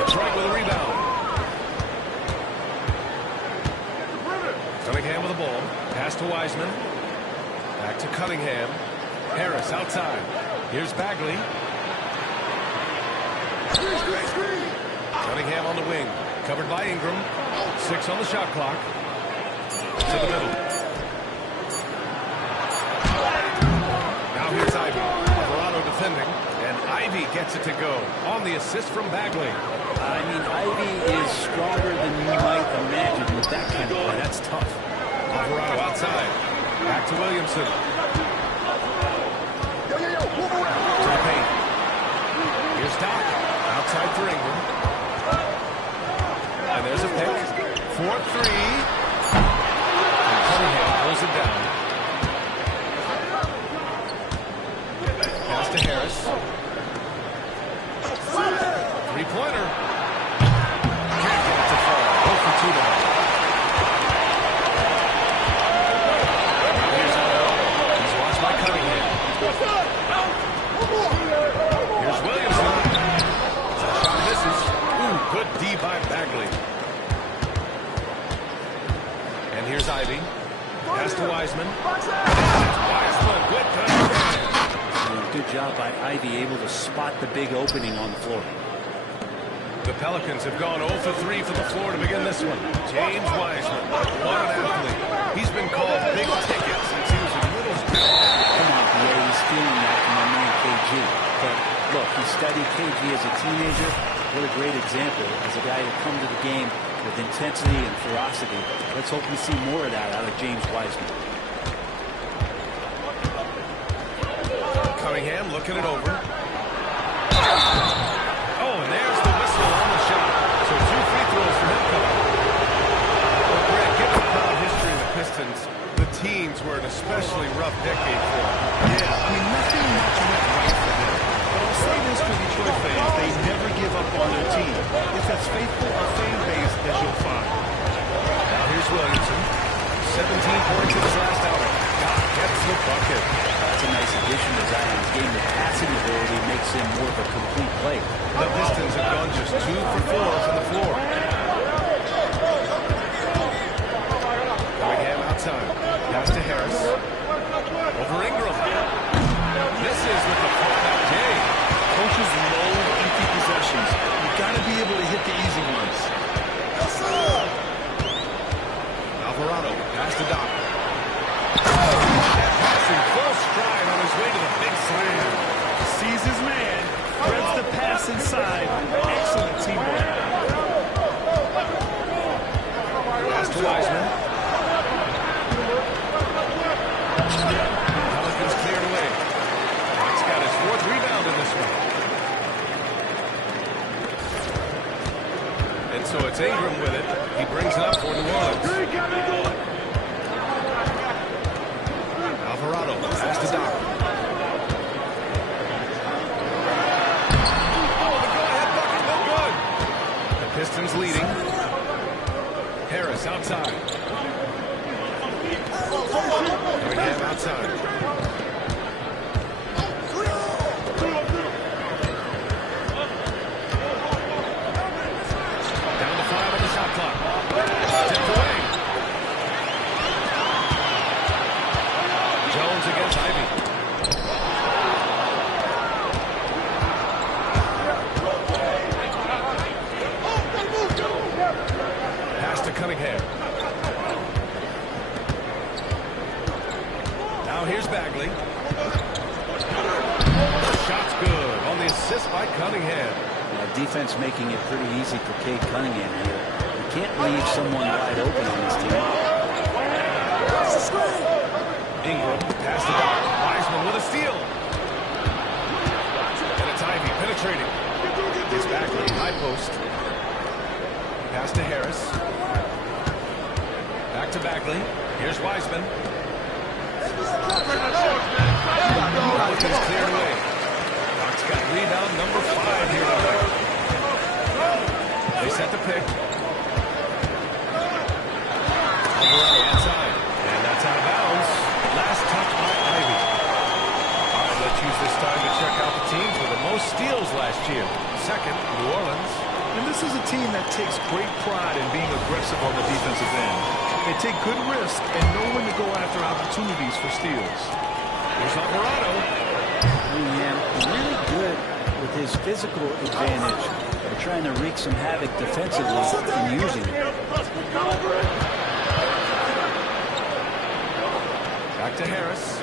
Detroit with a rebound. Cunningham with the ball. Pass to Wiseman. Back to Cunningham. Harris outside. Here's Bagley. Cunningham on the wing. Covered by Ingram. 6 on the shot clock. To the middle. Now here's Ivy. Alvarado defending. And Ivy gets it to go on the assist from Bagley. I mean, Ivy is stronger than you might imagine with that kind of play. That's tough. Alvarado outside. Back to Williamson. To the paint. Here's Doc. Outside for Ingram. And there's a pick. 4-3. And Cunningham pulls it down. Pass to Harris. 3-pointer. Can't get it to fall. 0 for 2 now. Here's Otto. He's watched by Cunningham. Here's Williamson. Shot misses. Ooh, good D by Bagley. And here's Ivy. Pass to Wiseman. Wiseman with the good job by Ivy, able to spot the big opening on the floor. The Pelicans have gone 0 for 3 from the floor to begin this one. James Wiseman, what an athlete. He's been called big ticket since he was in middle school. Come on, BA, he's feeling that from my man KG. But look, he studied KG as a teenager. What a great example as a guy to come to the game with intensity and ferocity. Let's hope we see more of that out of James Wiseman. Cunningham looking it over. Oh, and there's the whistle on the shot. So 2 free throws for him coming. Well, Greg, given the proud history of the Pistons, the teens were an especially rough decade for them. Yeah, I mean, nothing much went right for them. But I'll say this for Detroit fans, they never give up on their team. It's as faithful a fan base as you'll find. Now here's Williamson. 17 points in his last outing. God gets the bucket. That's a nice addition to Zion's game. The passing ability makes him more of a complete player. The Pistons have gone just 2 for 4 from the floor. Cunningham outside. Pass to Harris. Over Ingram. Misses with the fallback J. Coaches loathe empty possessions. You've got to be able to hit the easy ones. Alvarado. Pass to Doc. Passing full stride on his way to the big slam. Sees his man, threads the pass inside. Excellent teamwork. Pass to Wiseman. Pelicans cleared away. Doc's got his 4th rebound in this one. And so it's Ingram with it. He brings it up for New Orleans. Alvarado, pass to Doc. Oh, the go-ahead bucket, no good. The Pistons leading. Harris outside. Cunningham outside. Down to 5 on the shot clock. Tipped away. Jones against Ivy. Pass to Cunningham. Now here's Bagley. The shot's good on the assist by Cunningham. Defense making it pretty easy for Cade Cunningham here. You can't leave someone wide open on this team. Ingram, pass to Doc. Wiseman with a steal. And it's Ivy penetrating. It's Bagley, high post. Pass to Harris. Back to Bagley. Here's Wiseman. Pelicans cleared away. Doc's got rebound number 5 here tonight. They set the pick. Alvarado outside. And that's out of bounds. Last touch by Ivy. All right, let's use this time to check out the teams with the most steals last year. Second, New Orleans. And this team that takes great pride in being aggressive on the defensive end. They take good risks and know when to go after opportunities for steals. Here's Alvarado. Cunningham really good with his physical advantage and trying to wreak some havoc defensively and using it. Back to Harris.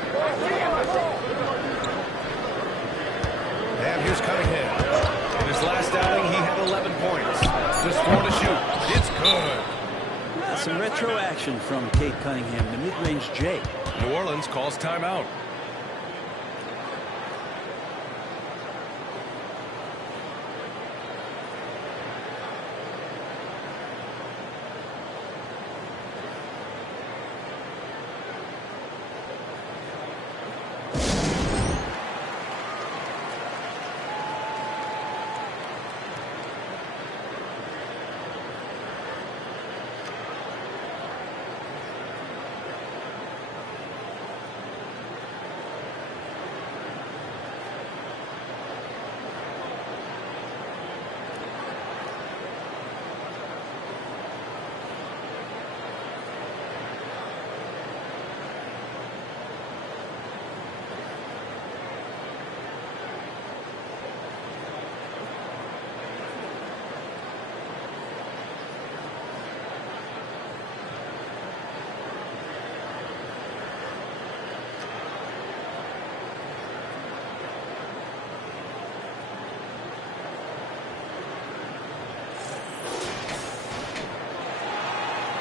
And here's Cunningham. In his last outing, he had 11 points. Just 4 to shoot. It's good. Some retro action from Cade Cunningham, the mid-range J. New Orleans calls timeout.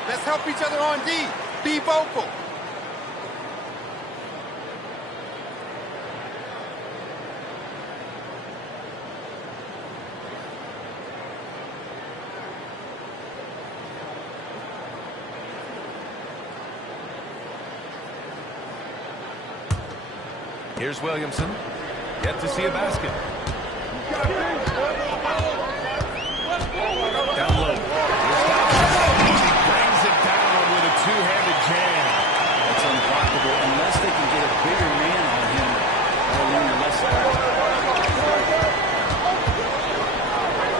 Let's help each other on D. Be vocal. Here's Williamson. Yet to see a basket. Down low. Brings it down with a two-handed jam. That's unblockable unless they can get a bigger man on him. They'll learn the lesson.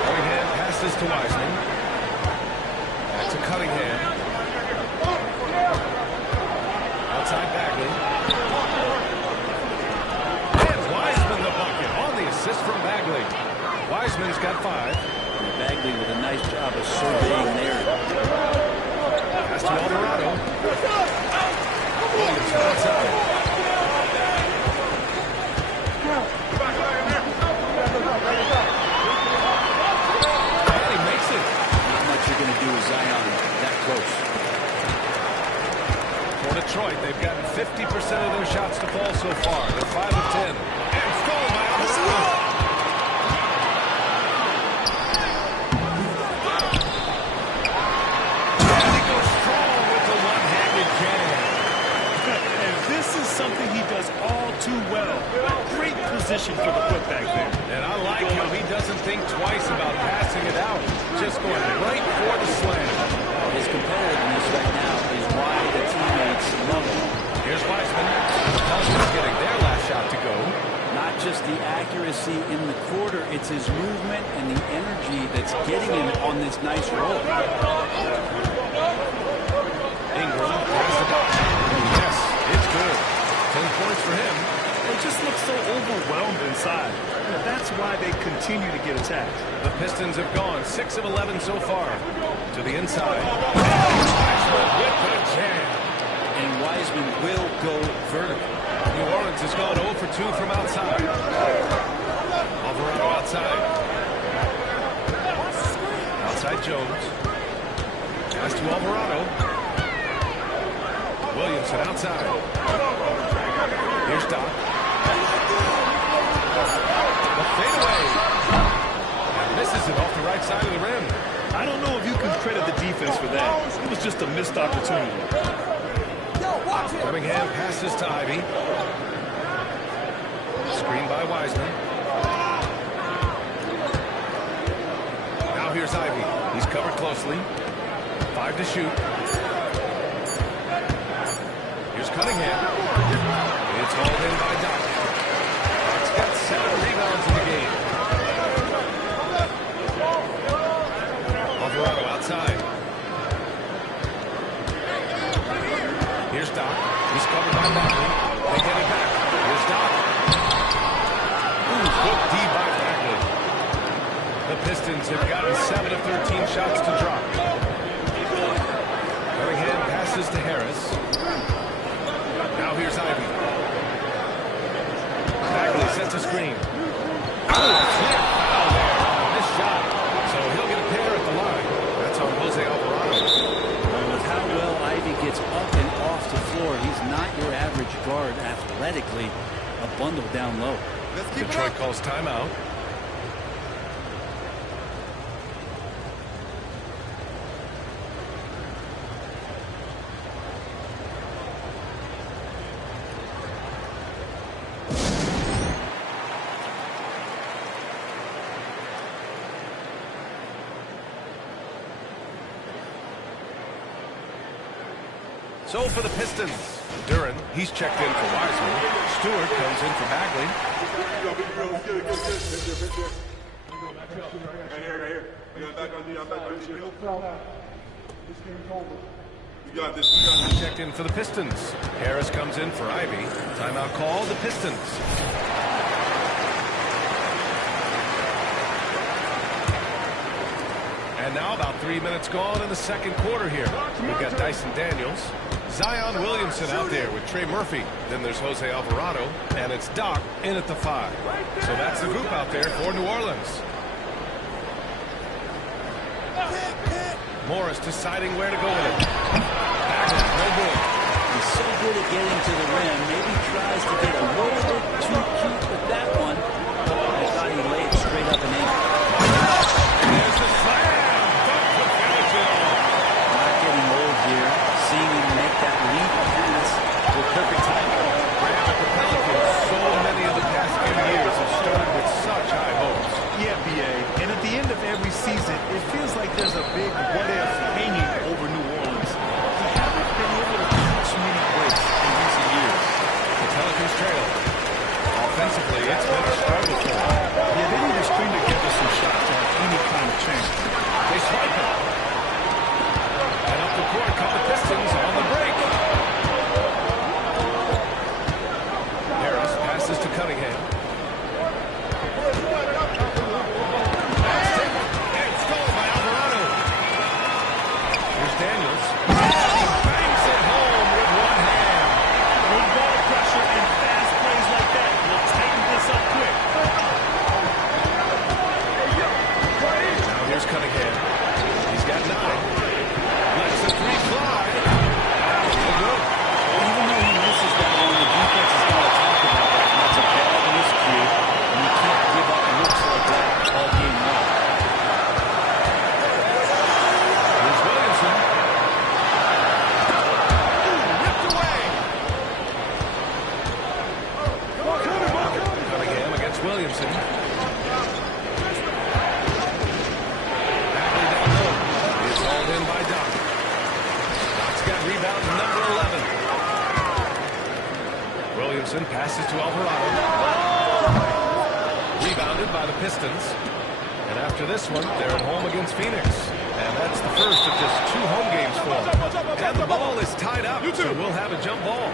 Cunningham passes to Wiseman. Back to Cunningham. Outside Bagley. And Wiseman the bucket on the assist from Bagley. Wiseman's got 5. Bagley with a nice job of surveying there. Pass to Alvarado. Williamson outside. And he makes it. Not much you're going to do with Zion that close. For Detroit, they've gotten 50% of their shots to fall so far. They're 5 of 10. And stolen by Alvarado. Something he does all too well. Great position for the putback there. And I like how he doesn't think twice about passing it out. Just going right for the slam. His competitiveness right now is why the teammates love him. Here's Wiseman. The Pelicans getting their last shot to go. Not just the accuracy in the quarter, it's his movement and the energy that's getting him on this nice roll. Ingram has the ball. Yes, it's good. 10 points for him. They just look so overwhelmed inside. That's why they continue to get attacked. The Pistons have gone 6 of 11 so far. To the inside. Wiseman with the jam. And Wiseman will go vertical. New Orleans has gone 0 for 2 from outside. Alvarado outside. Outside Jones. Pass to Alvarado. Williamson outside. Here's Doc. The fadeaway. And misses it off the right side of the rim. I don't know if you can credit the defense for that. It was just a missed opportunity. Cunningham passes to Ivy. Screen by Wiseman. Now here's Ivy. He's covered closely. 5 to shoot. Here's Cunningham. It's hauled in by Doc. Doc's got 7 rebounds in the game. covered by Bagley. They get it back. Here's Doc. Ooh, good D by Bagley. The Pistons have gotten 7 of 13 shots to drop. Cunningham passes to Harris. Now here's Ivy. Bagley sets a screen. Oh, clear foul there. Missed shot. So he'll get a pair at the line. That's on Jose Alvarado. With how well Ivy gets up and off the floor, he's not your average guard athletically. A bundle down low. Detroit calls timeout. So for the Pistons, Duren, he's checked in for Wiseman. Stewart comes in for Bagley. Checked in for the Pistons. Harris comes in for Ivy. Timeout call, the Pistons. And now about 3 minutes gone in the second quarter here. We've got Dyson Daniels. Zion Williamson out there with Trey Murphy. Then there's Jose Alvarado. And it's Doc in at the 5. So that's the group out there for New Orleans. Morris deciding where to go with it. Bagley, no good. He's so good at getting to the rim. Maybe tries to get a little bit too cute with that one. I thought he laid straight up and in. There's the slam. Not getting old here. Seeing him make that leap pass with perfect timing. Graham at the Pelicans. So many of the past few years have started with such high hopes. Yeah, B.A. And at the end of every season, it feels like there's a big what-if hanging over New Orleans. They haven't been able to catch many breaks in recent years. The Pelicans trail. Offensively, it's been a struggle for them. Yeah, they need to string together some shots to have any kind of chance. They swipe it. And up the court come the Pistons on the break. Harris passes to Cunningham. That's taken and stolen by Alvarado. Here's Daniels. Bangs it home with one hand. With ball pressure and fast plays like that, will tighten this up quick. Now here's Cunningham. He's got 9. Lets the 3 fly. No good. Even though he misses that one, the defense has got to talk about that. That's a bad miscue, and you can't give up looks like that all game long. Here's Williamson. Ripped away. Cunningham against Williamson. Bagley down low. It's hauled in by Doc. Doc's got rebound number 11. Williamson passes to Alvarado. Rebounded by the Pistons. And after this one, they're at home against Phoenix. And that's the first of just 2 home games for them. And the ball is tied up, so we'll have a jump ball.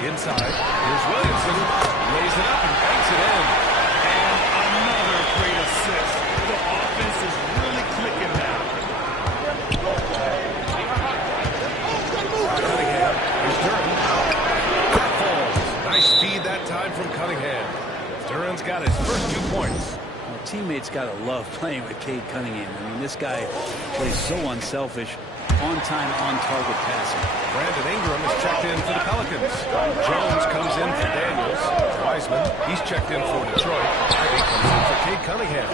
Inside, here's Williamson. Lays it up and banks it in. And another great assist. The offense is really clicking now. Cunningham. Here's Duren. That falls. Nice speed that time from Cunningham. Duren's got his first 2 points. Well, teammates got to love playing with Cade Cunningham. I mean, this guy plays so unselfish, on-time, on-target passing. Brandon Ingram is checked in for the Pelicans. Jones comes in for Daniels. Wiseman, he's checked in for Detroit. Ivy comes in for Cade Cunningham.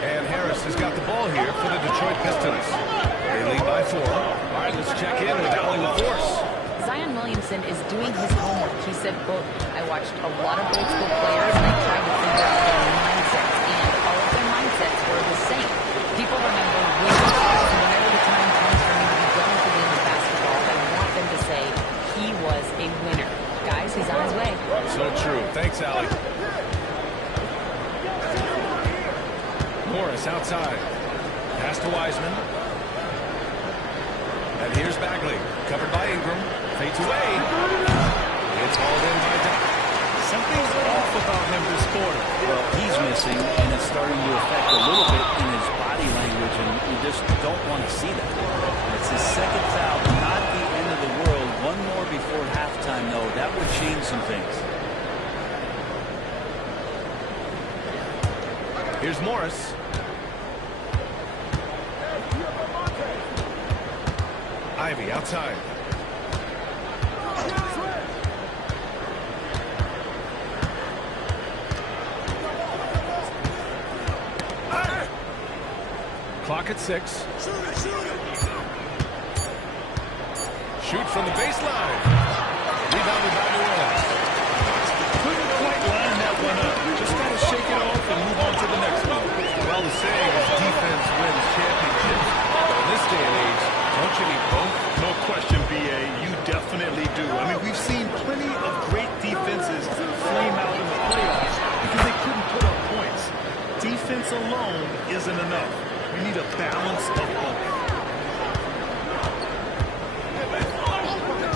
And Harris has got the ball here for the Detroit Pistons. They lead by 4. All right, let's check in with Alan LaForce. Zion Williamson is doing his homework. He said, quote, I watched a lot of old school players and I tried to figure out their mindsets, and all of their mindsets were the same. People remember winning. So whenever the time comes for me to be done with the game of basketball, I want them to say he was a winner. Guys, he's on his way. alley. Morris outside. Pass to Wiseman. And here's Bagley. Covered by Ingram. Fades away. It's hauled in by Doc. Something's off about him this quarter. Well, he's missing, and it's starting to affect a little bit in his body language, and you just don't want to see that. It's his second foul, not the end of the world. One more before halftime, though. That would change some things. Here's Morris. Ivy outside. Clock at 6. Shoot from the baseline. Rebounded by New Orleans. Couldn't quite line that one up. Just got to shake it off and move on to the next one. Well, the saying is defense wins championships. But in this day and age, don't you need both? No question, B.A. You definitely do. I mean, we've seen plenty of great defenses flame out in the playoffs because they couldn't put up points. Defense alone isn't enough. We need a balance of both.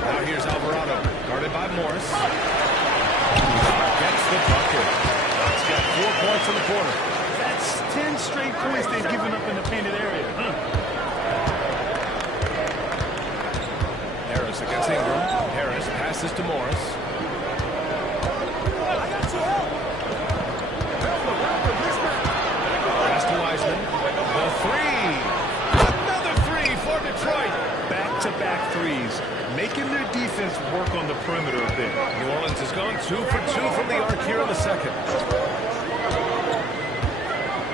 Now here's Alvarado, guarded by Morris. Gets the bucket. He's got 4 points in the quarter. That's 10 straight points they've given up in the painted area. Harris against Ingram. Harris passes to Morris. Pass to Wiseman. The three. Another three for Detroit. Back-to-back threes, making their defense work on the perimeter a bit. New Orleans has gone 2 for 2 from the arc here in the second.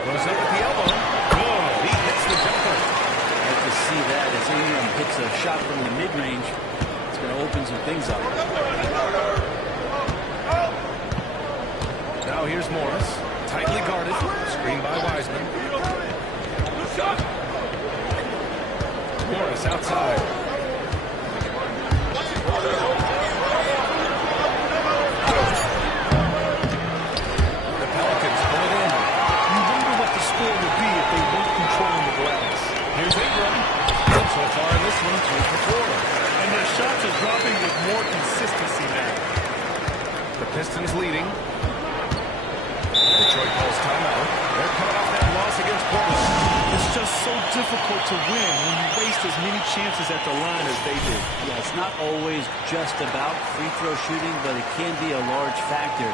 Goes up at the elbow. Good. He hits the jumper. I'd like to see that as Ingram hits a shot from the mid-range. It's going to open some things up. Now here's Morris. Tightly guarded. Screened by Wiseman. Morris outside. The Pelicans pull it in. You wonder what the score would be if they weren't controlling the glass. Here's Ingram. So far in this one, 2 for 4. And their shots are dropping with more consistency now. The Pistons leading. Detroit calls timeout. They're coming off that loss against Portland. It's just so difficult to win when you waste as many chances at the line as they did. Yeah, it's not always just about free throw shooting, but it can be a large factor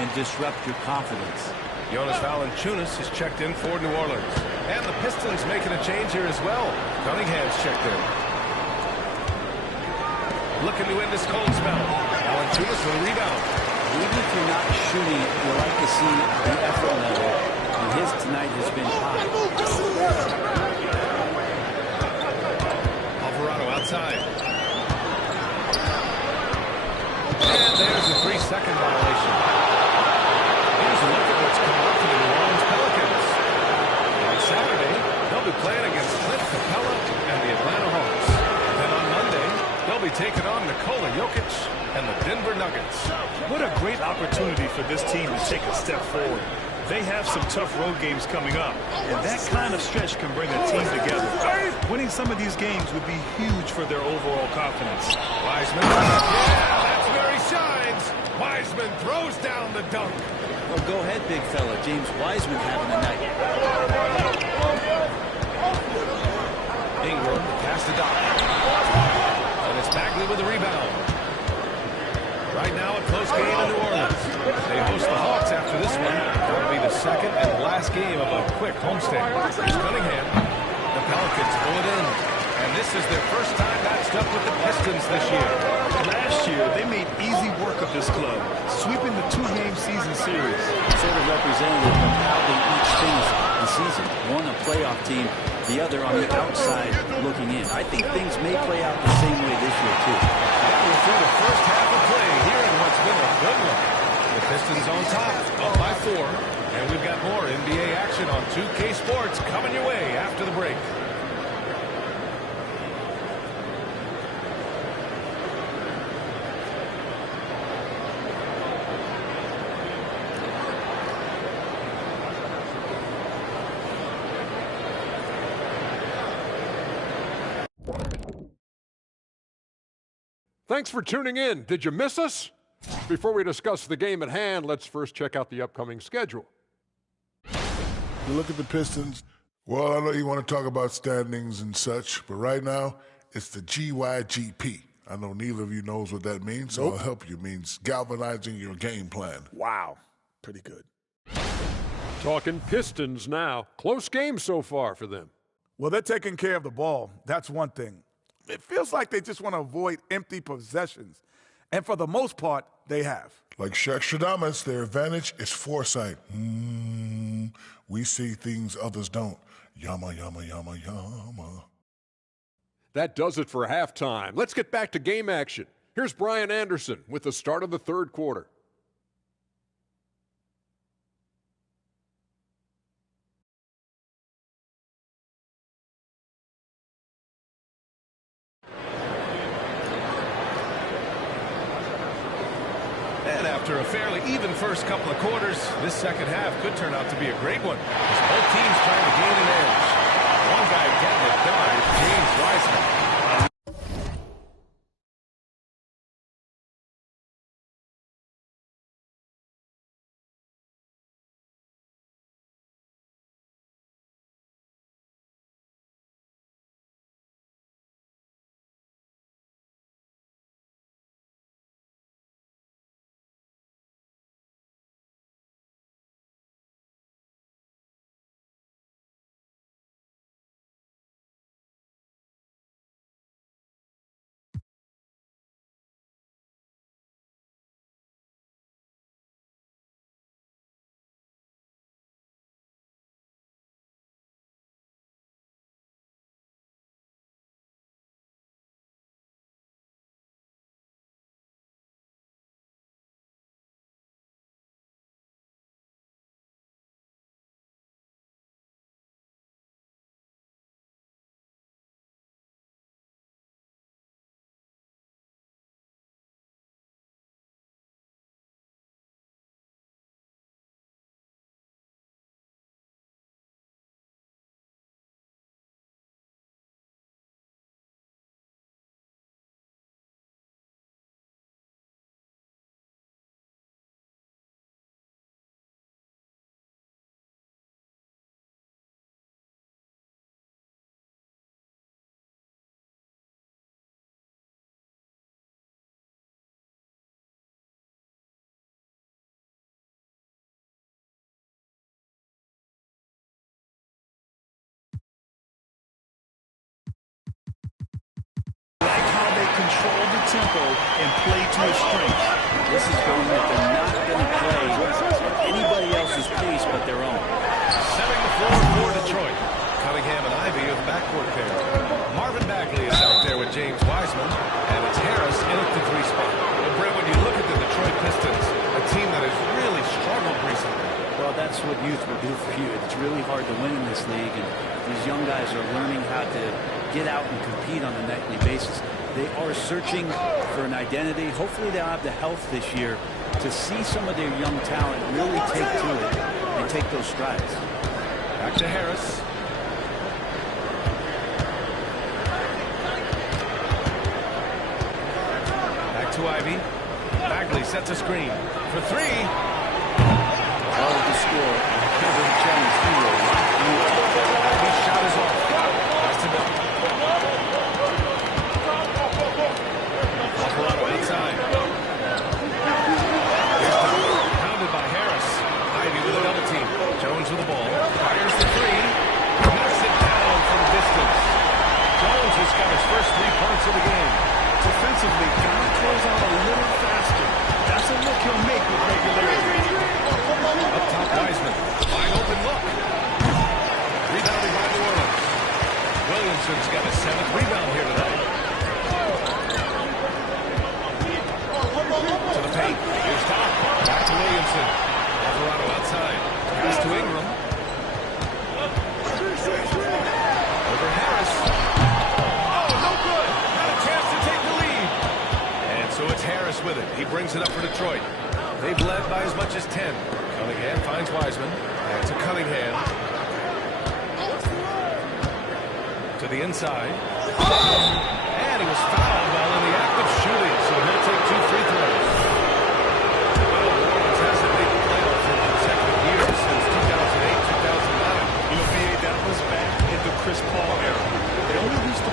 and disrupt your confidence. Jonas Valanciunas is checked in for New Orleans. And the Pistons making a change here as well. Cunningham's checked in. Looking to end this cold spell. Valanciunas with a rebound. Even if you're not shooting it, you like to see the effort level. And his tonight has been high. Alvarado outside. And there's a 3-second violation. Here's a look at what's coming up for the New Orleans Pelicans. On Saturday, they'll be playing against Clint Capella and the Atlanta Hawks. Then on Monday, they'll be taking on Nikola Jokic and the Denver Nuggets. What a great opportunity for this team to take a step forward. They have some tough road games coming up, and that kind of stretch can bring a team together. Winning some of these games would be huge for their overall confidence. Wiseman. Yeah, that's where he shines. Wiseman throws down the dunk. Well, go ahead, big fella. James Wiseman having a night. Ingram pass to Doc. And it's Bagley with the rebound. Right now, a close game in New Orleans. They host the Hawks after this one. That'll be the second and last game of a quick homestand. Here's Cunningham. The Pelicans pull it in. And this is their first time matched up with the Pistons this year. Last year, they made easy work of this club, sweeping the 2-game season series. Sort of representative of how they each finished the season. One a playoff team, the other on the outside looking in. I think things may play out the same way this year, too. We're through the first half of play here in what's been a good one. The Pistons on top, up by 4. And we've got more NBA action on 2K Sports coming your way after the break. Thanks for tuning in. Did you miss us? Before we discuss the game at hand, let's first check out the upcoming schedule. You look at the Pistons. Well, I know you want to talk about standings and such, but right now, it's the GYGP. I know neither of you knows what that means, so I'll help you. It means galvanizing your game plan. Wow. Pretty good. Talking Pistons now. Close game so far for them. Well, they're taking care of the ball. That's one thing. It feels like they just want to avoid empty possessions. And for the most part, they have. Like Shaq Stradamus, their advantage is foresight. We see things others don't. Yama, yama, yama, yama. That does it for halftime. Let's get back to game action. Here's Brian Anderson with the start of the third quarter. And after a fairly even first couple of quarters, this second half could turn out to be a great one, as both teams trying to gain an edge. One guy getting it done is James Wiseman. Control the tempo and play to his strength. This is going that they're not going to play at anybody else's pace but their own. Setting the floor for Detroit. Cunningham and Ivy are the backcourt pair. Marvin Bagley is out there with James Wiseman, and it's Harris in at the 3 spot. But Brett, when you look at the Detroit Pistons, a team that has really struggled recently. Well, that's what youth will do for you. It's really hard to win in this league, and these young guys are learning how to get out and compete on a nightly basis. They are searching for an identity. Hopefully they'll have the health this year to see some of their young talent really take to it and take those strides. Back to Harris. Back to Ivy. Bagley sets a screen for 3. Well, the score. Ivy's shot is off. Pass to Bill. Outside. Pounded by Harris. Ivy with a double team. Jones with the ball. Fires the 3. Knocks it down from distance. Jones has got his first 3 points of the game. Defensively, gotta close out a little faster. That's a look he'll make with regularity. Up top, Wiseman. Wide open look. Rebounded by New Orleans. Williamson's got his 7th rebound here tonight. To the paint. Here's Doc. Back to Williamson. Alvarado outside. Pass to Ingram. Over Harris. Oh, no good. Not a chance to take the lead. And so it's Harris with it. He brings it up for Detroit. They've led by as much as 10. Cunningham finds Wiseman. Back to Cunningham. To the inside. And he was fouled while in the act of shooting.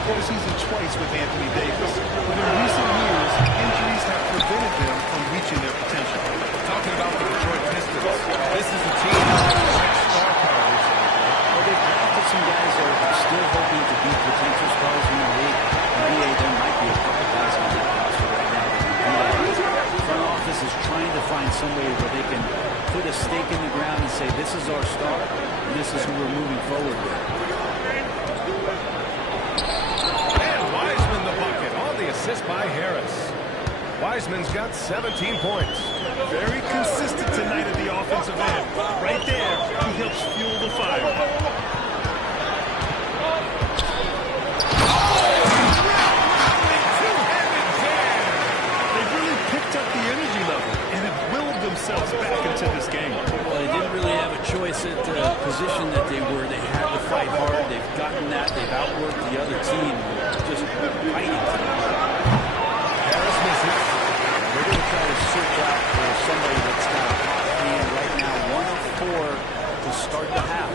postseason twice with Anthony Davis, but in recent years, injuries have prevented them from reaching their potential. Talking about the Detroit Pistons, this is a team with star power. Well, they've drafted some guys that are still hoping to be potential stars in the league. NBA, there might be a couple guys on that roster right now that can do that. The front office is trying to find some way where they can put a stake in the ground and say, this is our star, and this is who we're moving forward with. And Wiseman the bucket on the assist by Harris. Wiseman's got 17 points. Very consistent tonight at the offensive end. Right there, he helps fuel the fire. They really picked up the energy level and have willed themselves back into this game. Well, they didn't really have a choice at the position that they were. They had to fight hard. They've gotten that. They've outworked the other team. Just fighting. Harris misses. They're going to try to search out for somebody that's got a hot hand right now. 1 of 4 to start the half.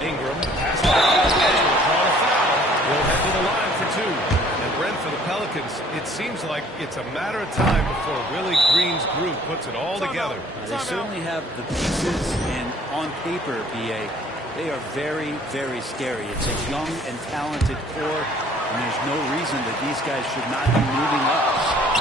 Ingram passes it out. Draw a foul. Will head to the line for 2. And Brent, for the Pelicans, it seems like it's a matter of time before Willie Green's group puts it all together. They certainly have the pieces, and on paper, BA, they are very, very scary. It's a young and talented core, and there's no reason that these guys should not be moving up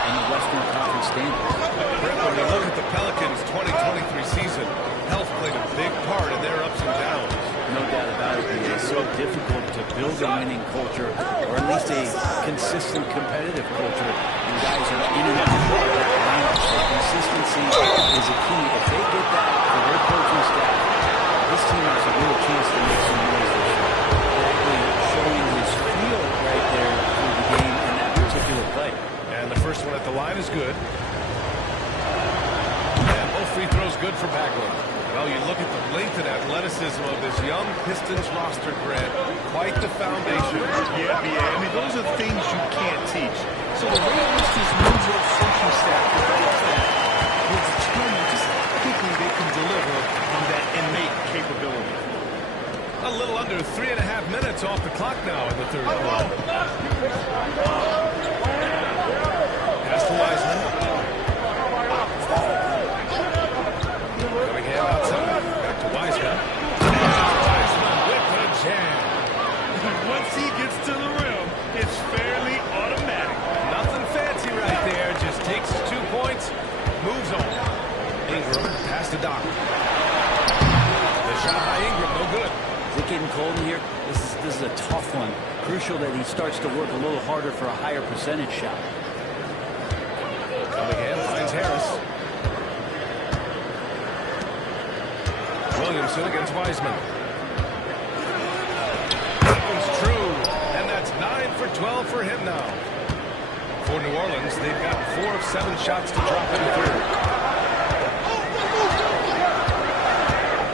in the Western Conference standings. Brent, when you look at the Pelicans' 2023 season, health played a big part in their ups and downs. No doubt about it. It's so difficult to build a winning culture, or at least a consistent competitive culture, and guys are in and out of the lineup. So consistency is a key. If they get that for their coaching staff, this team has a real chance to make some noise this year. Bagley showing his feel right there through the game in that particular play. And the first one at the line is good. And both free throws good for Bagley. Well, you look at the length and athleticism of this young Pistons roster, Grant. Quite the foundation. Yeah, I mean, those are things you can't teach. So the way in which this New York coaching staff develops that will determine just how quickly they can deliver on that innate capability. A little under 3.5 minutes off the clock now in the third quarter. Pass to Wiseman. Cunningham outside. Back to Wiseman. Wiseman with the jam. Once he gets to the rim, it's fairly automatic. Nothing fancy right there. Just takes 2 points, moves on. Ingram, pass to Doc. The shot by Ingram, no good. Is it getting cold in here? This is a tough one. Crucial that he starts to work a little harder for a higher percentage shot. Cunningham finds Harris. Williamson against Wiseman. That one's true, and that's 9 for 12 for him now. For New Orleans, they've got 4 of 7 shots to drop in the third.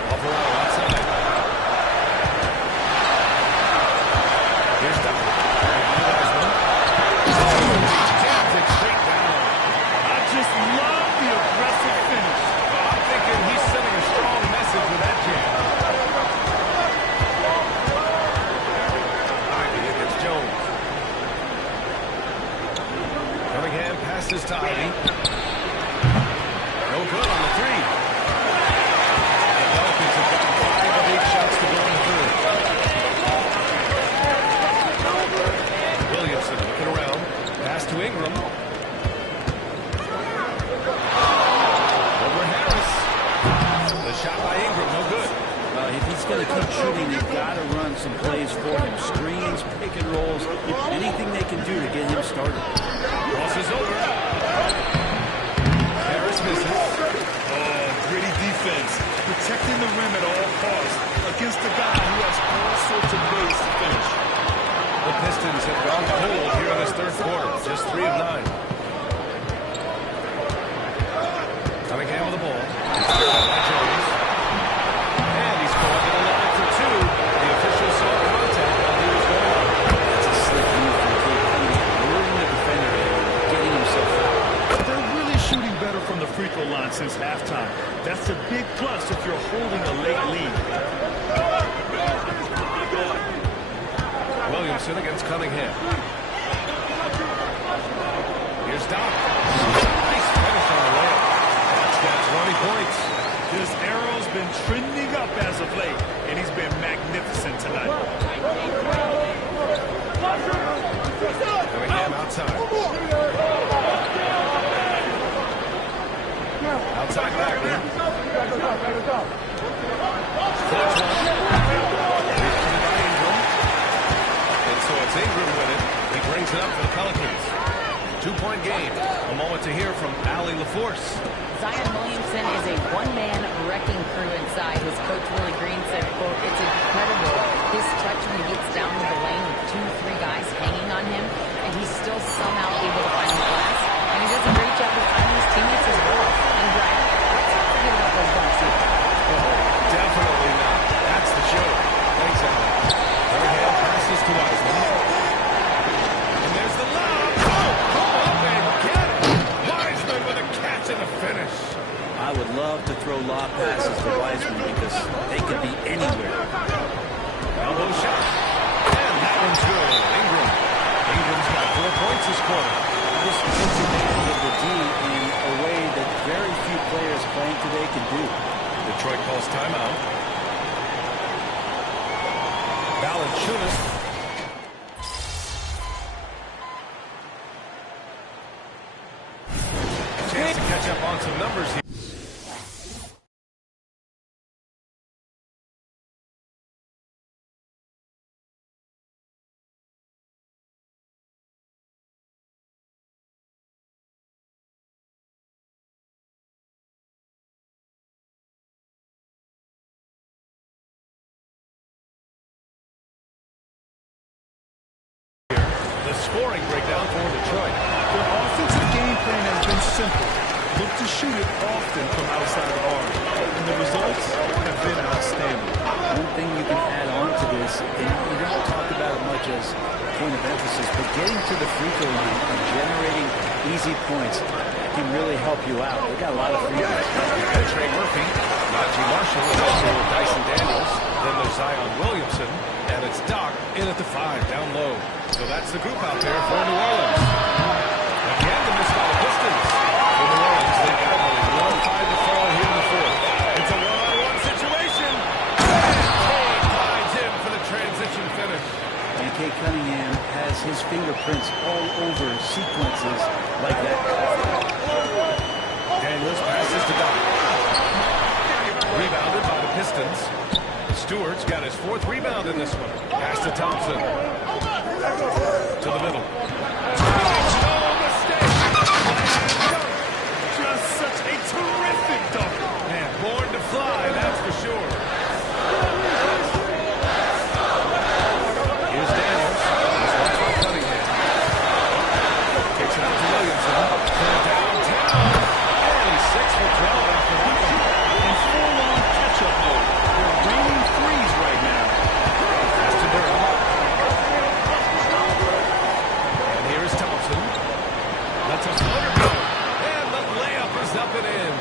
Alvarado outside. Here's Doc. Wiseman. Jams it straight down. I just love the aggressive finish. I'm thinking he's sending a strong message with that jam. Ivy against Jones. Cunningham passes to Ivy. No good on the 3. The Pelicans have got 5 of 8 shots to go in the third. Williamson looking around. Pass to Ingram. Over Harris. The shot by Ingram, no good. If he's going to keep shooting, they've got to run some plays for him. Screens, pick and rolls, anything they can do to get him started. Crosses over. Harris misses. Oh, gritty defense. Protecting the rim at all costs against a guy who has all sorts of ways to finish. The Pistons have gone cold here in this third quarter. Just 3 of 9. Cunningham with the ball. Jones. And he's going to the line for 2. The official saw contact while he was going up. That's a slick move from Cade Cunningham. Luring the defender in, getting himself out. They're really shooting better from the free throw line since halftime. That's a big plus if you're holding a late lead. Dawson against Cunningham. Here's Doc. Nice finish on the layup. That's got 20 points. This arrow's been trending up as of late, and he's been magnificent tonight. Cunningham outside. Outside Bagley. Flips one. Rebounded by Ingram. And so it's Ingram with it. He brings it up for the Pelicans. 2-point game. A moment to hear from Allie LaForce. Zion Williamson is a one-man wrecking crew inside. His coach, Willie Green, said, quote, "It's incredible. His touch when he gets down to the lane with 2-3 guys hanging on him, and he's still somehow able to find the glass. And he does a great job of finding his teammates as well. And Brian, let's not forget about those dunks either." Definitely not. That's the show. Thanks, Allie. Cunningham passes to Wiseman. And there's the lob. Oh, come on, baby. Get it. Wiseman with a catch and a finish. I would love to throw lob passes to Wiseman because they could be anywhere. Elbow shot. And that one's good. Ingram's got 4 points this quarter. This takes advantage of the D in a way that very few players playing today can do. Detroit calls timeout. Valanciunas. Chance to catch up on some numbers here. The scoring breakdown for Detroit. Their offensive game plan has been simple. Look to shoot it often from outside the arc. And the results have been outstanding. One thing you can add on to this, and you don't talk about it much as a point of emphasis, but getting to the free throw line and generating easy points can really help you out. They got a lot of free throws. And Trey Murphy, Najee Marshall, and also Dyson Daniels. Then there's Zion Williamson, and it's Doc in at the 5, down low. So that's the group out there for New Orleans. Again, the miss by the Pistons. For New Orleans, they got only 1-5 to fall here in the fourth. It's a one-on-one situation. And Cade glides in for the transition finish. And Cade Cunningham has his fingerprints all over sequences like that. Daniels passes to Doc. Rebounded by the Pistons. Stewart's got his 4th rebound in this one. Pass to Thompson. To the middle. No mistake. Just such a terrific dunk. Man, born to fly, that's for sure. Here's Daniels. This one's for Cunningham. Kicks it out to Williamson. From downtown. And he's 6 for 12 after that one. In full-on catch-up mode. They're raining threes right now. Pass to Durham. And here's Thompson. Lets a floater go. And the layup is up and in.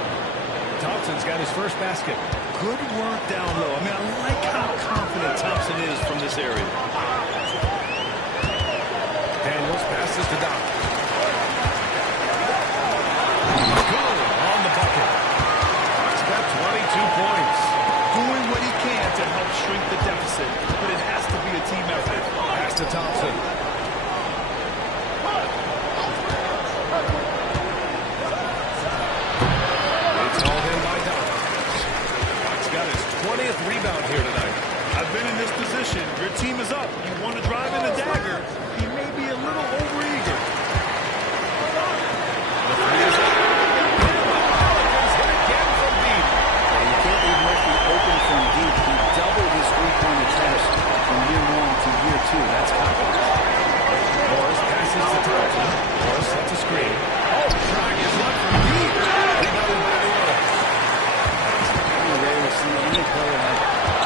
Thompson's got his first basket. Good work down low. I mean, I like how confident Thompson is from this area. Daniels passes to Doc. Good on the bucket. Doc's got 22 points. Doing what he can to help shrink the deficit, but it has to be a team effort. Pass to Thompson. It's hauled in by Doc. Doc's got his 20th rebound here tonight. I've been in this position. Your team is up. You want to drive in the dagger. He may be a little overeager. The 3 is up. Pelicans hit again from deep. And you can't leave Murphy open from deep. He doubled his three-point attempts from year 1 to year 2. That's confidence. Morris passes to Thompson. Morris sets a screen. Oh, trying his luck from deep. Rebounded by New Orleans. You rarely see any player have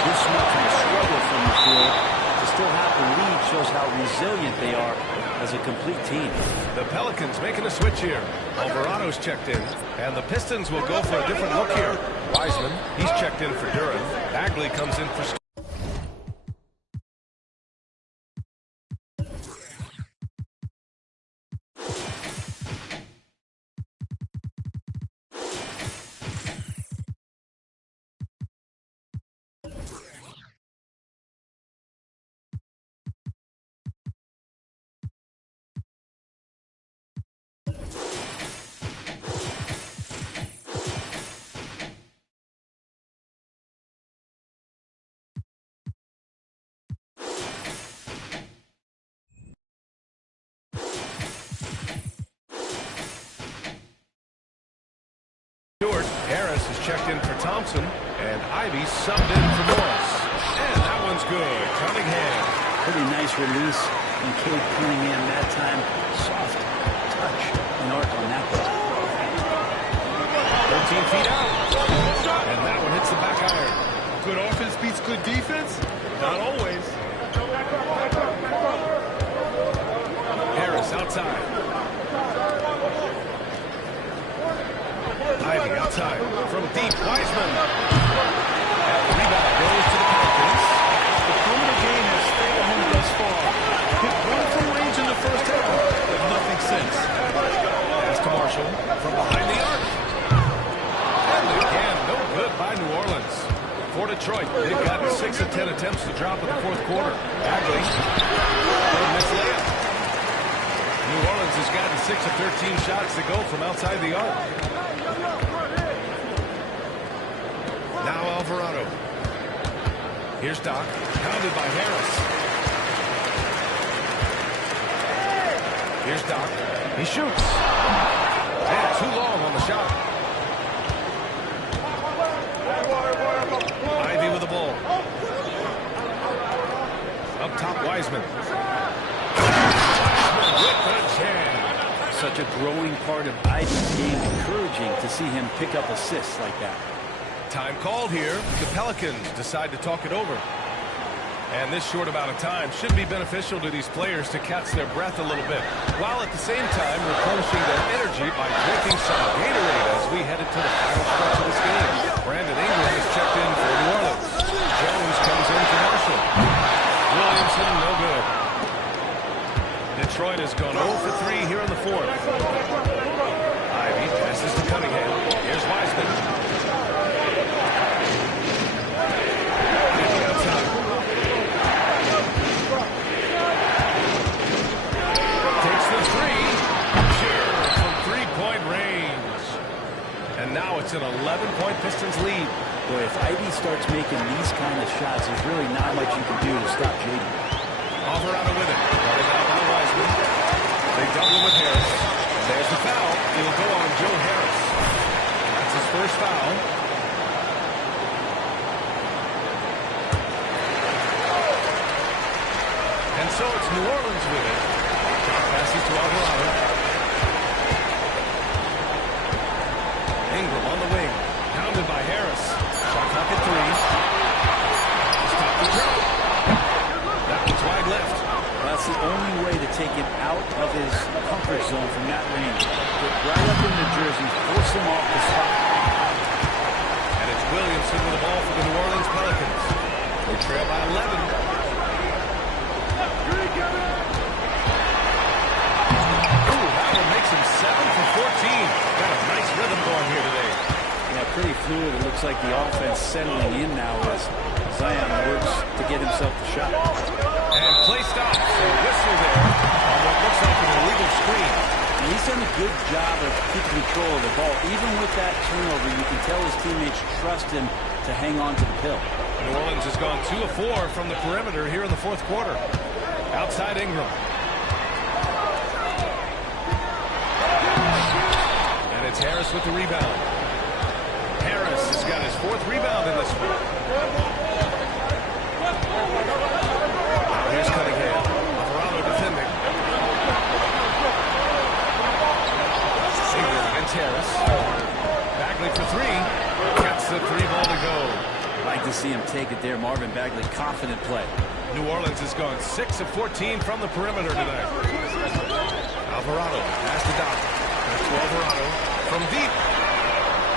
this much of a struggle from the field. To still have the lead shows how resilient they are as a complete team. The Pelicans making a switch here. Alvarado's checked in, and the Pistons will go for a different look here. Wiseman, he's checked in for Duran. Bagley comes in for checked in for Thompson, and Ivy subbed in for Morris. And that one's good. Cunningham. Pretty nice release from Cade Cunningham that time. Soft touch and arc on that one. 13 feet out. And that one hits the back iron. Good offense beats good defense? Not always. Harris outside. Ivy outside. From deep, Wiseman. And the rebound goes to the Pelicans. The perimeter game has failed him thus far. Hit one from range in the first half, but nothing since. Pass to Marshall from behind the arc. And again, no good by New Orleans. For Detroit, they've gotten 6 of 10 attempts to drop in the fourth quarter. Bagley. Missed layup. New Orleans has gotten 6 of 13 shots to go from outside the arc. Now Alvarado. Here's Doc. Pounded by Harris. Here's Doc. He shoots. And too long on the shot. Ivy with the ball. Up top, Wiseman. With the jam. Such a growing part of Ivy's game. Encouraging to see him pick up assists like that. Time called here. The Pelicans decide to talk it over. And this short amount of time should be beneficial to these players to catch their breath a little bit, while at the same time replenishing their energy by drinking some Gatorade as we head into the final stretch of this game. Brandon Ingram is checked in for New Orleans. Jones comes in for Marshall. Williamson, no good. Detroit has gone 0 for 3 here in the fourth. Ivy passes to Cunningham. Here's Wiseman. Now it's an 11-point Pistons lead. Boy, if Ivy starts making these kind of shots, there's really not much you can do to stop Jaden. Alvarado with it. Guarded out by Wiseman. They double with Harris. And there's the foul. It'll go on Joe Harris. That's his first foul. And so it's New Orleans with it. Passes to Alvarado. Ingram on the wing. Pounded by Harris. Shot clock at 3. Stop the jump. That was wide left. That's the only way to take him out of his comfort zone from that range. Get right up in the jersey, force him off the spot. And it's Williamson with the ball for the New Orleans Pelicans. They trail by 11. Makes him 7 for 14. Got a nice rhythm going here today. Yeah, pretty fluid. It looks like the offense settling in now as Zion works to get himself the shot. And play stops. So whistle there on what looks like an illegal screen. And he's done a good job of keeping control of the ball. Even with that turnover, you can tell his teammates trust him to hang on to the pill. New Orleans has gone 2 of 4 from the perimeter here in the fourth quarter. Outside Ingram. It's Harris with the rebound. Harris has got his 4th rebound in this one. Here's Cunningham. Alvarado defending. Ingram against Harris. Bagley for 3. Gets the 3 ball to go. Like to see him take it there. Marvin Bagley, confident play. New Orleans has gone 6 of 14 from the perimeter tonight. Alvarado pass to Doc. Back to Alvarado. From deep.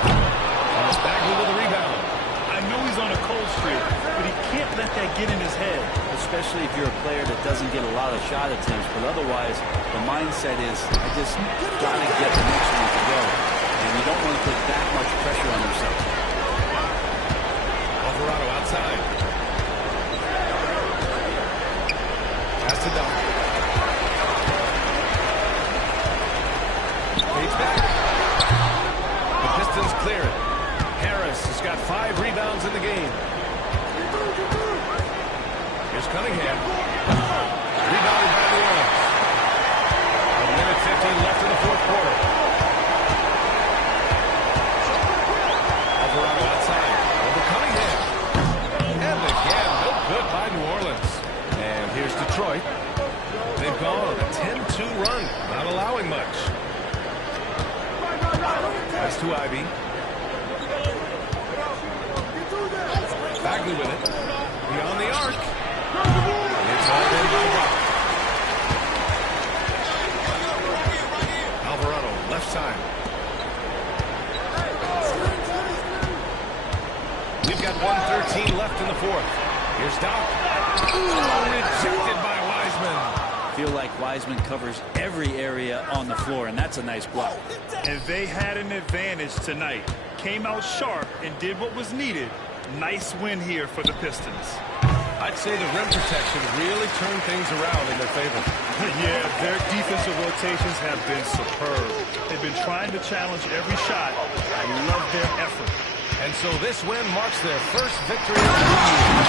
Thomas Bagley with the rebound. I know he's on a cold streak, but he can't let that get in his head. Especially if you're a player that doesn't get a lot of shot attempts, but otherwise the mindset is, I just got to get the next one to go. And you don't want to put that much pressure on yourself. Alvarado outside. Pass to Doc. Fades back. The Pistons clear it. Harris has got 5 rebounds in the game. Here's Cunningham. Rebounded by New Orleans. 1:15 left in the fourth quarter. Alvarado run, not allowing much. Pass to Ivy. Bagley with it. Beyond the arc. It's all in by Rock. Alvarado, left side. We've got 1:13 left in the fourth. Here's Doc. Rejected by Wiseman. I feel like Wiseman covers every area on the floor, and that's a nice block. And they had an advantage tonight. Came out sharp and did what was needed. Nice win here for the Pistons. I'd say the rim protection really turned things around in their favor. Yeah, their defensive rotations have been superb. They've been trying to challenge every shot. I love their effort. And so this win marks their first victory of the year.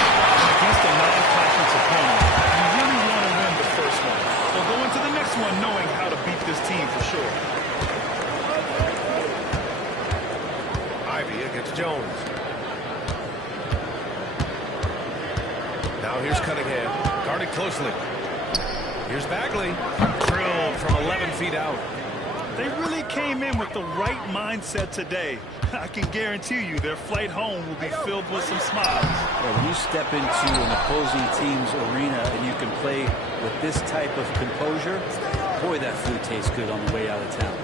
Against a non-conference opponent, you really want to win the first one. So go into the next one knowing how to beat this team for sure. Ivy against Jones. Now here's Cunningham, guarded closely. Here's Bagley, drilled from 11 feet out. They really came in with the right mindset today. I can guarantee you their flight home will be filled with some smiles. Yeah, when you step into an opposing team's arena and you can play with this type of composure, boy, that food tastes good on the way out of town.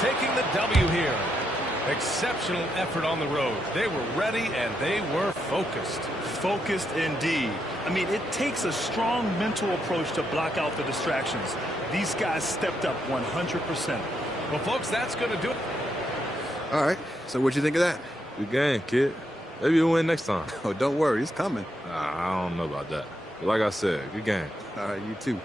Taking the W here. Exceptional effort on the road. They were ready and they were focused. Focused indeed. I mean, it takes a strong mental approach to block out the distractions. These guys stepped up 100%. Well, folks, that's going to do it. All right. So what'd you think of that? Good game, kid. Maybe you'll win next time. Oh, don't worry. It's coming. I don't know about that. But like I said, good game. All right, you too.